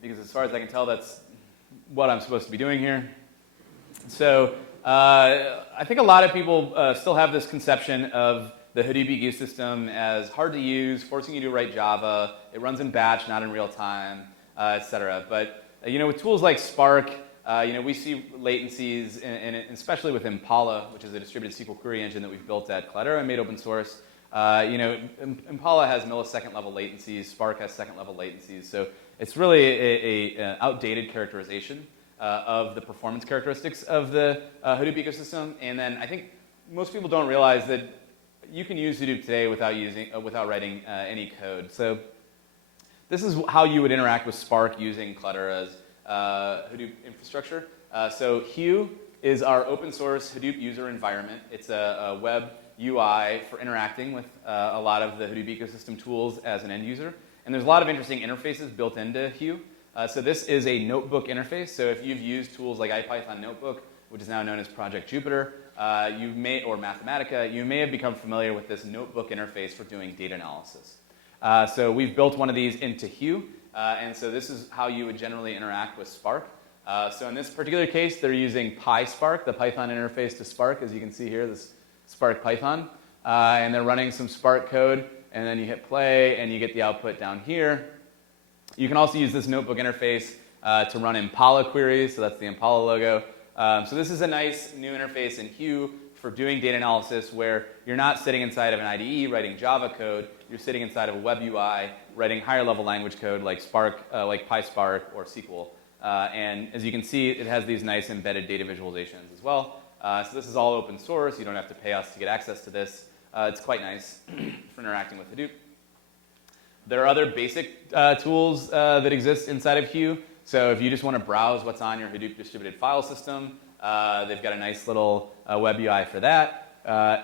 because as far as I can tell, that's what I'm supposed to be doing here. So I think a lot of people still have this conception of the Hadoop ecosystem as hard to use, forcing you to write Java. It runs in batch, not in real time, et cetera. But with tools like Spark, we see latencies, and especially with Impala, which is a distributed SQL query engine that we've built at Cloudera and made open source. Impala has millisecond level latencies. Spark has second level latencies. So it's really an outdated characterization of the performance characteristics of the Hadoop ecosystem. And then I think most people don't realize that you can use Hadoop today without writing any code. So this is how you would interact with Spark using Cloudera's Hadoop infrastructure. So Hue is our open source Hadoop user environment. It's a web UI for interacting with a lot of the Hadoop ecosystem tools as an end user. And there's a lot of interesting interfaces built into Hue. So this is a notebook interface. So if you've used tools like IPython Notebook, which is now known as Project Jupyter, or Mathematica, you may have become familiar with this notebook interface for doing data analysis. So we've built one of these into Hue. And so this is how you would generally interact with Spark. So in this particular case, they're using PySpark, the Python interface to Spark, as you can see here, this Spark Python. And they're running some Spark code, and then you hit play, and you get the output down here. You can also use this notebook interface to run Impala queries, so that's the Impala logo. So this is a nice new interface in Hue for doing data analysis where you're not sitting inside of an IDE writing Java code, you're sitting inside of a web UI writing higher level language code like Spark, like PySpark or SQL. And as you can see, it has these nice embedded data visualizations as well. So this is all open source. You don't have to pay us to get access to this. It's quite nice for interacting with Hadoop. There are other basic tools that exist inside of Hue. So if you just want to browse what's on your Hadoop distributed file system, they've got a nice little web UI for that.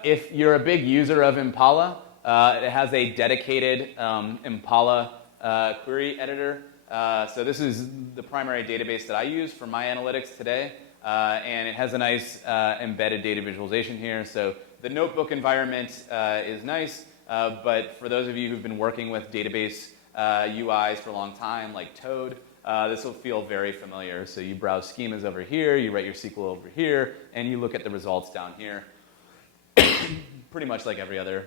If you're a big user of Impala, it has a dedicated Impala query editor. So this is the primary database that I use for my analytics today. And it has a nice embedded data visualization here. So the notebook environment is nice, but for those of you who've been working with database UIs for a long time, like Toad, this will feel very familiar. So you browse schemas over here, you write your SQL over here, and you look at the results down here. Pretty much like every other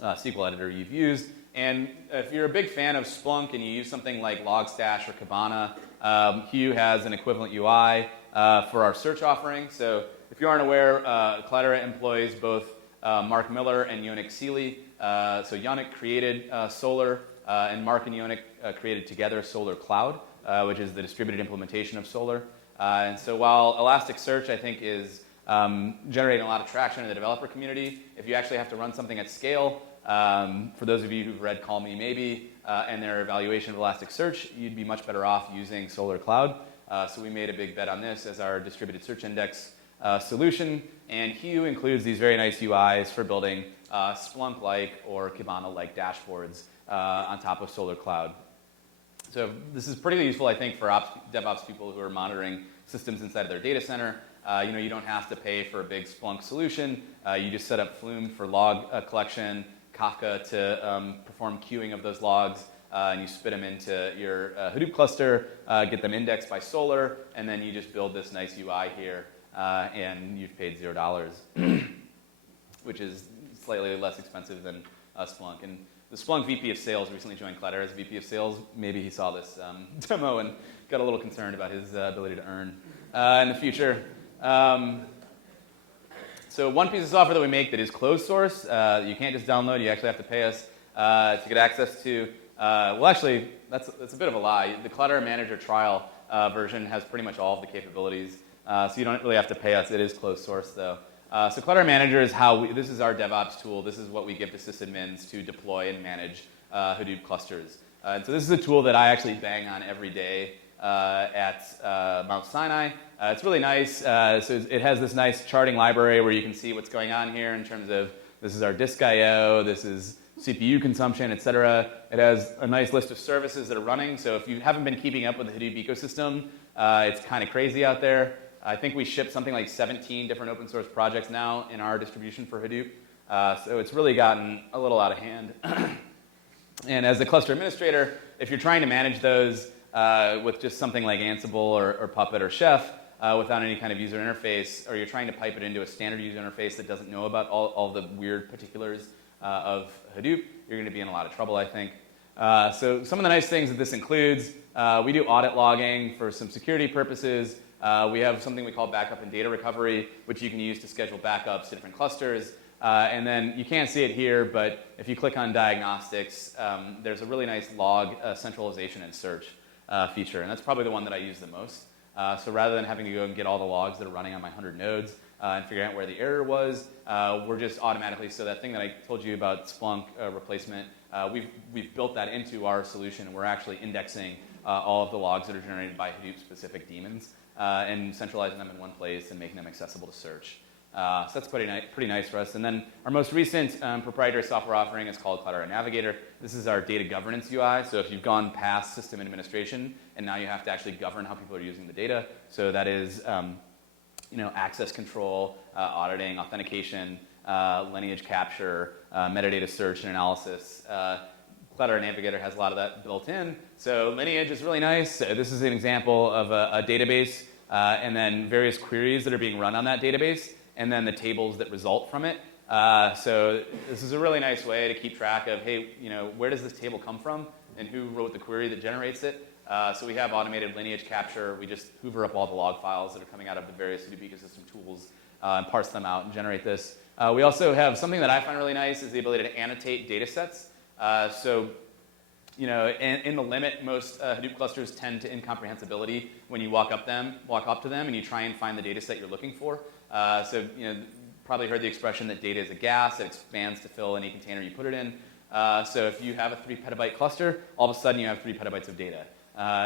SQL editor you've used. And if you're a big fan of Splunk and you use something like Logstash or Kibana, Hue has an equivalent UI for our search offering. So if you aren't aware, Cloudera employs both Mark Miller and Yonik Seeley. So Yonik created Solar, and Mark and Yonik created together Solar Cloud, which is the distributed implementation of Solar. And so while Elasticsearch, I think, is generating a lot of traction in the developer community, if you actually have to run something at scale, for those of you who've read Call Me Maybe and their evaluation of Elasticsearch, you'd be much better off using Solar Cloud. So we made a big bet on this as our distributed search index solution. And Hue includes these very nice UIs for building Splunk-like or Kibana-like dashboards on top of Solar Cloud. So this is pretty useful, I think, for DevOps people who are monitoring systems inside of their data center. You don't have to pay for a big Splunk solution. You just set up Flume for log collection, Kafka to perform queuing of those logs, and you spit them into your Hadoop cluster, get them indexed by Solar, and then you just build this nice UI here, and you've paid $0, which is slightly less expensive than Splunk. And the Splunk VP of Sales recently joined Cloudera's VP of Sales. Maybe he saw this demo and got a little concerned about his ability to earn in the future. So one piece of software that we make that is closed source, you can't just download, you actually have to pay us to get access to. Well, actually, that's a bit of a lie. The Cloudera Manager trial version has pretty much all of the capabilities, so you don't really have to pay us. It is closed source, though. So Cloudera Manager is this is our DevOps tool. This is what we give to sysadmins to deploy and manage Hadoop clusters. And so this is a tool that I actually bang on every day at Mount Sinai. It's really nice. So it has this nice charting library where you can see what's going on here in terms of this is our disk I/O, this is CPU consumption, et cetera. It has a nice list of services that are running. So if you haven't been keeping up with the Hadoop ecosystem, it's kind of crazy out there. I think we ship something like 17 different open source projects now in our distribution for Hadoop. So it's really gotten a little out of hand. And as a cluster administrator, if you're trying to manage those with just something like Ansible or Puppet or Chef without any kind of user interface, or you're trying to pipe it into a standard user interface that doesn't know about all the weird particulars of Hadoop, you're going to be in a lot of trouble, I think. So some of the nice things that this includes, we do audit logging for some security purposes. We have something we call backup and data recovery, which you can use to schedule backups to different clusters. And then you can't see it here, but if you click on diagnostics, there's a really nice log centralization and search feature. And that's probably the one that I use the most. So rather than having to go and get all the logs that are running on my 100 nodes and figure out where the error was, we're just automatically, so that thing that I told you about Splunk replacement, we've built that into our solution, and we're actually indexing all of the logs that are generated by Hadoop-specific daemons and centralizing them in one place and making them accessible to search. So that's pretty nice for us. And then our most recent proprietary software offering is called Cloudera Navigator. This is our data governance UI. So if you've gone past system administration and now you have to actually govern how people are using the data, so that is access control, auditing, authentication, lineage capture, metadata search and analysis. Cloudera Navigator has a lot of that built in. So lineage is really nice. This is an example of a database and then various queries that are being run on that database, and then the tables that result from it. So this is a really nice way to keep track of, hey, where does this table come from and who wrote the query that generates it. So we have automated lineage capture. We just hoover up all the log files that are coming out of the various Hadoop ecosystem tools and parse them out and generate this. We also have something that I find really nice is the ability to annotate data sets. So in the limit, most Hadoop clusters tend to incomprehensibility when you walk up to them and you try and find the data set you're looking for. So probably heard the expression that data is a gas. It expands to fill any container you put it in. So if you have a 3 petabyte cluster, all of a sudden you have 3 petabytes of data.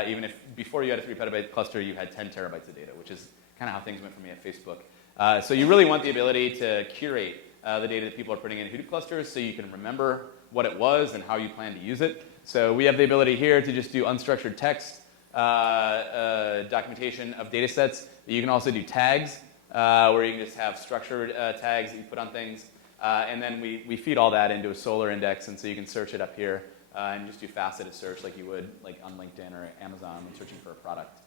Even if before you had a 3 petabyte cluster, you had 10 terabytes of data, which is kind of how things went for me at Facebook. So you really want the ability to curate the data that people are putting in Hadoop clusters so you can remember what it was and how you plan to use it. So we have the ability here to just do unstructured text documentation of data sets. You can also do tags, where you can just have structured tags that you put on things. And then we feed all that into a Solar index, and so you can search it up here and just do faceted search like you would like on LinkedIn or Amazon when searching for a product.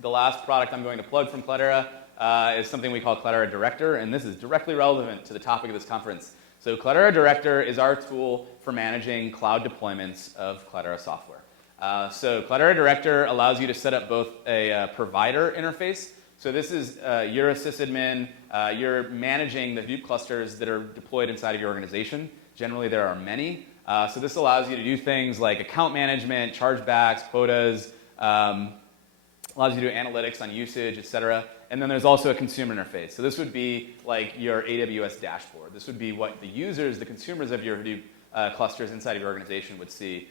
The last product I'm going to plug from Cloudera is something we call Cloudera Director, and this is directly relevant to the topic of this conference. So Cloudera Director is our tool for managing cloud deployments of Cloudera software. So Cloudera Director allows you to set up both a provider interface. So this is you're a sysadmin, you're managing the Hadoop clusters that are deployed inside of your organization. Generally, there are many. So this allows you to do things like account management, chargebacks, quotas, allows you to do analytics on usage, et cetera. And then there's also a consumer interface. So this would be like your AWS dashboard. This would be what the users, the consumers of your Hadoop clusters inside of your organization would see.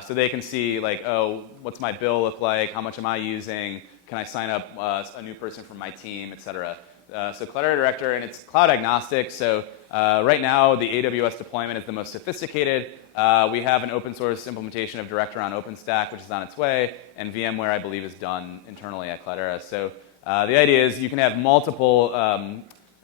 So they can see like, oh, what's my bill look like? How much am I using? Can I sign up a new person from my team, et cetera? So Cloudera Director, and it's cloud agnostic. So right now, the AWS deployment is the most sophisticated. We have an open source implementation of Director on OpenStack, which is on its way, and VMware, I believe, is done internally at Cloudera. So the idea is you can have multiple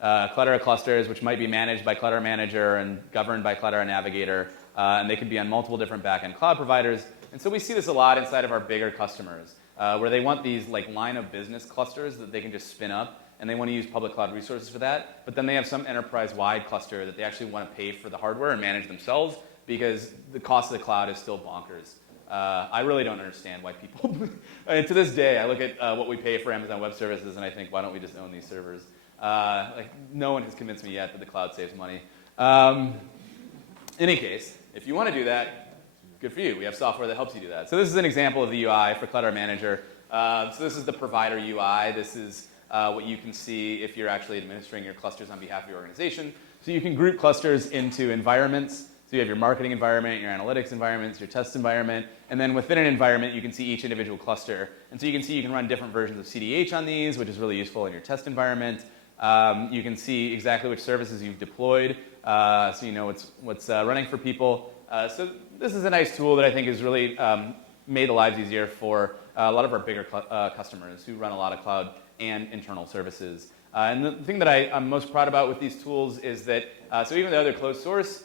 Cloudera clusters, which might be managed by Cloudera Manager and governed by Cloudera Navigator, and they could be on multiple different backend cloud providers. And so we see this a lot inside of our bigger customers, where they want these like line of business clusters that they can just spin up, and they want to use public cloud resources for that. But then they have some enterprise-wide cluster that they actually want to pay for the hardware and manage themselves, because the cost of the cloud is still bonkers. I really don't understand why people, and to this day, I look at what we pay for Amazon Web Services, and I think, why don't we just own these servers? Like, no one has convinced me yet that the cloud saves money. In any case, if you want to do that, good for you. We have software that helps you do that. So this is an example of the UI for Cloudera Manager. So this is the provider UI. This is what you can see if you're actually administering your clusters on behalf of your organization. So you can group clusters into environments. So you have your marketing environment, your analytics environments, your test environment, and then within an environment, you can see each individual cluster. And so you can see you can run different versions of CDH on these, which is really useful in your test environment. You can see exactly which services you've deployed, so you know what's running for people. So this is a nice tool that I think has really made the lives easier for a lot of our bigger customers who run a lot of cloud and internal services. And the thing that I'm most proud about with these tools is that, so even though they're closed source,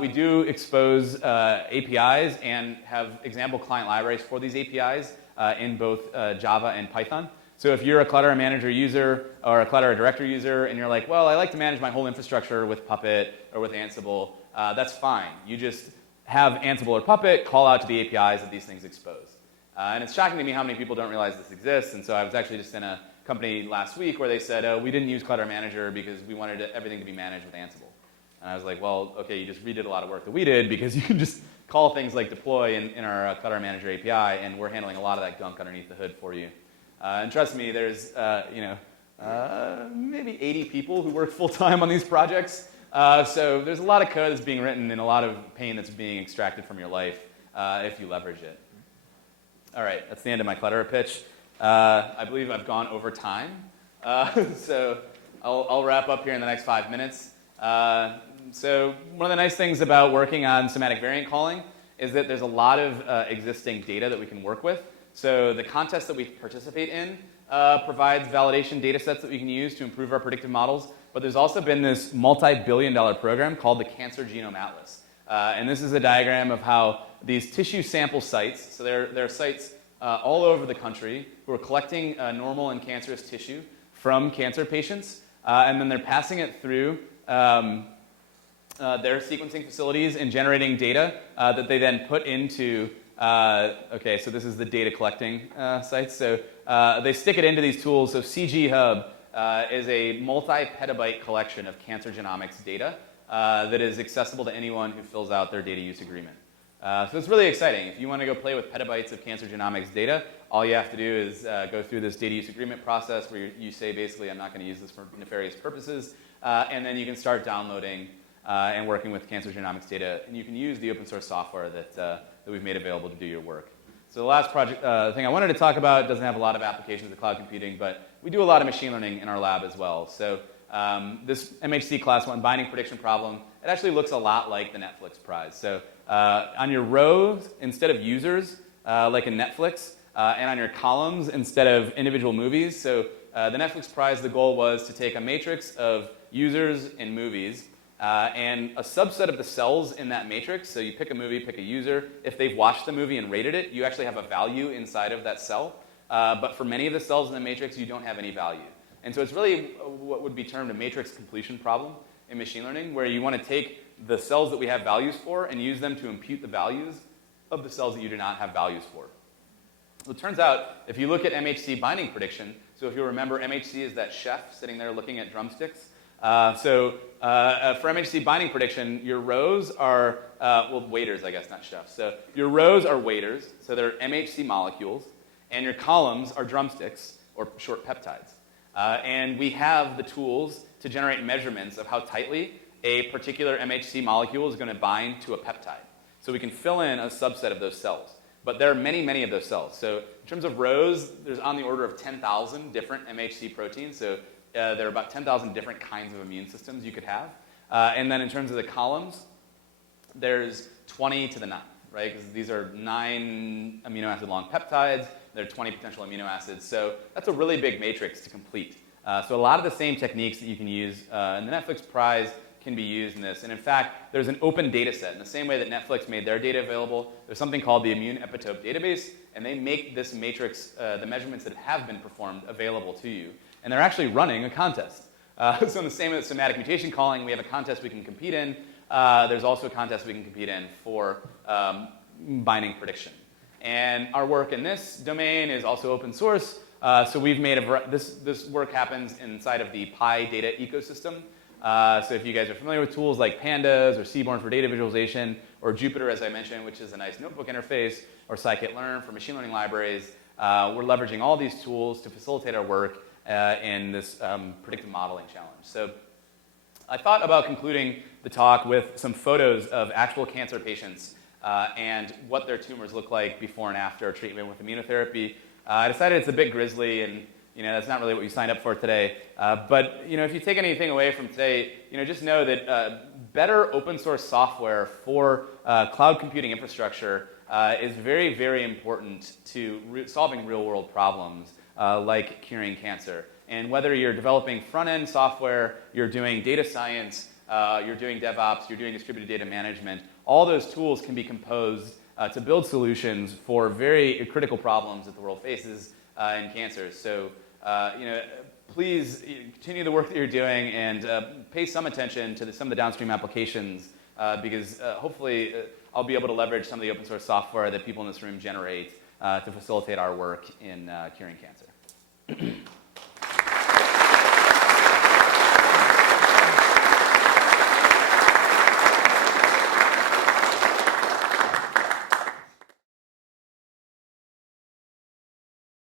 we do expose APIs and have example client libraries for these APIs in both Java and Python. So if you're a Cloudera Manager user or a Cloudera Director user and you're like, well, I like to manage my whole infrastructure with Puppet or with Ansible, that's fine. You just have Ansible or Puppet call out to the APIs that these things expose. And it's shocking to me how many people don't realize this exists. And so I was actually just in a company last week where they said, oh, we didn't use Cloudera Manager because we wanted everything to be managed with Ansible. And I was like, well, okay, you just redid a lot of work that we did, because you can just call things like deploy in our Cloudera Manager API, and we're handling a lot of that gunk underneath the hood for you. And trust me, there's maybe 80 people who work full-time on these projects. So there's a lot of code that's being written and a lot of pain that's being extracted from your life if you leverage it. All right, that's the end of my Cloudera pitch. I believe I've gone over time. So I'll wrap up here in the next 5 minutes. So one of the nice things about working on semantic variant calling is that there's a lot of existing data that we can work with. So the contest that we participate in provides validation data sets that we can use to improve our predictive models. But there's also been this multi-billion-dollar program called the Cancer Genome Atlas. And this is a diagram of how these tissue sample sites, so there are sites all over the country who are collecting normal and cancerous tissue from cancer patients, and then they're passing it through their sequencing facilities and generating data that they then put into, okay, so this is the data collecting sites. So they stick it into these tools. So CG Hub is a multi-petabyte collection of cancer genomics data that is accessible to anyone who fills out their data use agreement. So it's really exciting. If you want to go play with petabytes of cancer genomics data, all you have to do is go through this data use agreement process where you say, basically, I'm not going to use this for nefarious purposes, and then you can start downloading and working with cancer genomics data, and you can use the open source software that we've made available to do your work. So the last project thing I wanted to talk about doesn't have a lot of applications of cloud computing, but we do a lot of machine learning in our lab as well. So this MHC class 1 binding prediction problem, it actually looks a lot like the Netflix prize. So on your rows, instead of users, like in Netflix, and on your columns, instead of individual movies. So the Netflix prize, the goal was to take a matrix of users and movies, and a subset of the cells in that matrix, so you pick a movie, pick a user. If they've watched the movie and rated it, you actually have a value inside of that cell. But for many of the cells in the matrix, you don't have any value. And so it's really what would be termed a matrix completion problem in machine learning, where you want to take the cells that we have values for and use them to impute the values of the cells that you do not have values for. So it turns out, if you look at MHC binding prediction, so if you remember, MHC is that chef sitting there looking at drumsticks. For MHC binding prediction, your rows are, well, waiters, I guess, not chefs. So your rows are waiters, so they're MHC molecules, and your columns are drumsticks, or short peptides. And we have the tools to generate measurements of how tightly a particular MHC molecule is going to bind to a peptide. So we can fill in a subset of those cells. But there are many, many of those cells. So in terms of rows, there's on the order of 10,000 different MHC proteins. So there are about 10,000 different kinds of immune systems you could have. And then in terms of the columns, there's 20 to the 9, right? Because these are 9 amino acid long peptides. There are 20 potential amino acids. So that's a really big matrix to complete. So a lot of the same techniques that you can use in the Netflix prize can be used in this. And in fact, there's an open data set. In the same way that Netflix made their data available, there's something called the Immune Epitope Database, and they make this matrix, the measurements that have been performed, available to you. And they're actually running a contest. So in the same way with somatic mutation calling, we have a contest we can compete in. There's also a contest we can compete in for binding prediction. And our work in this domain is also open source. So we've made this work happens inside of the Pi data ecosystem. So if you guys are familiar with tools like Pandas or Seaborn for data visualization, or Jupyter, as I mentioned, which is a nice notebook interface, or scikit-learn for machine learning libraries, we're leveraging all these tools to facilitate our work in this predictive modeling challenge. So I thought about concluding the talk with some photos of actual cancer patients and what their tumors look like before and after treatment with immunotherapy. I decided it's a bit grisly, and that's not really what you signed up for today. But if you take anything away from today, just know that better open source software for cloud computing infrastructure is very, very important to solving real world problems like curing cancer. And whether you're developing front-end software, you're doing data science, you're doing DevOps, you're doing distributed data management, all those tools can be composed to build solutions for very critical problems that the world faces in cancer. So, please continue the work that you're doing and pay some attention to some of the downstream applications because hopefully I'll be able to leverage some of the open source software that people in this room generate to facilitate our work in curing cancer.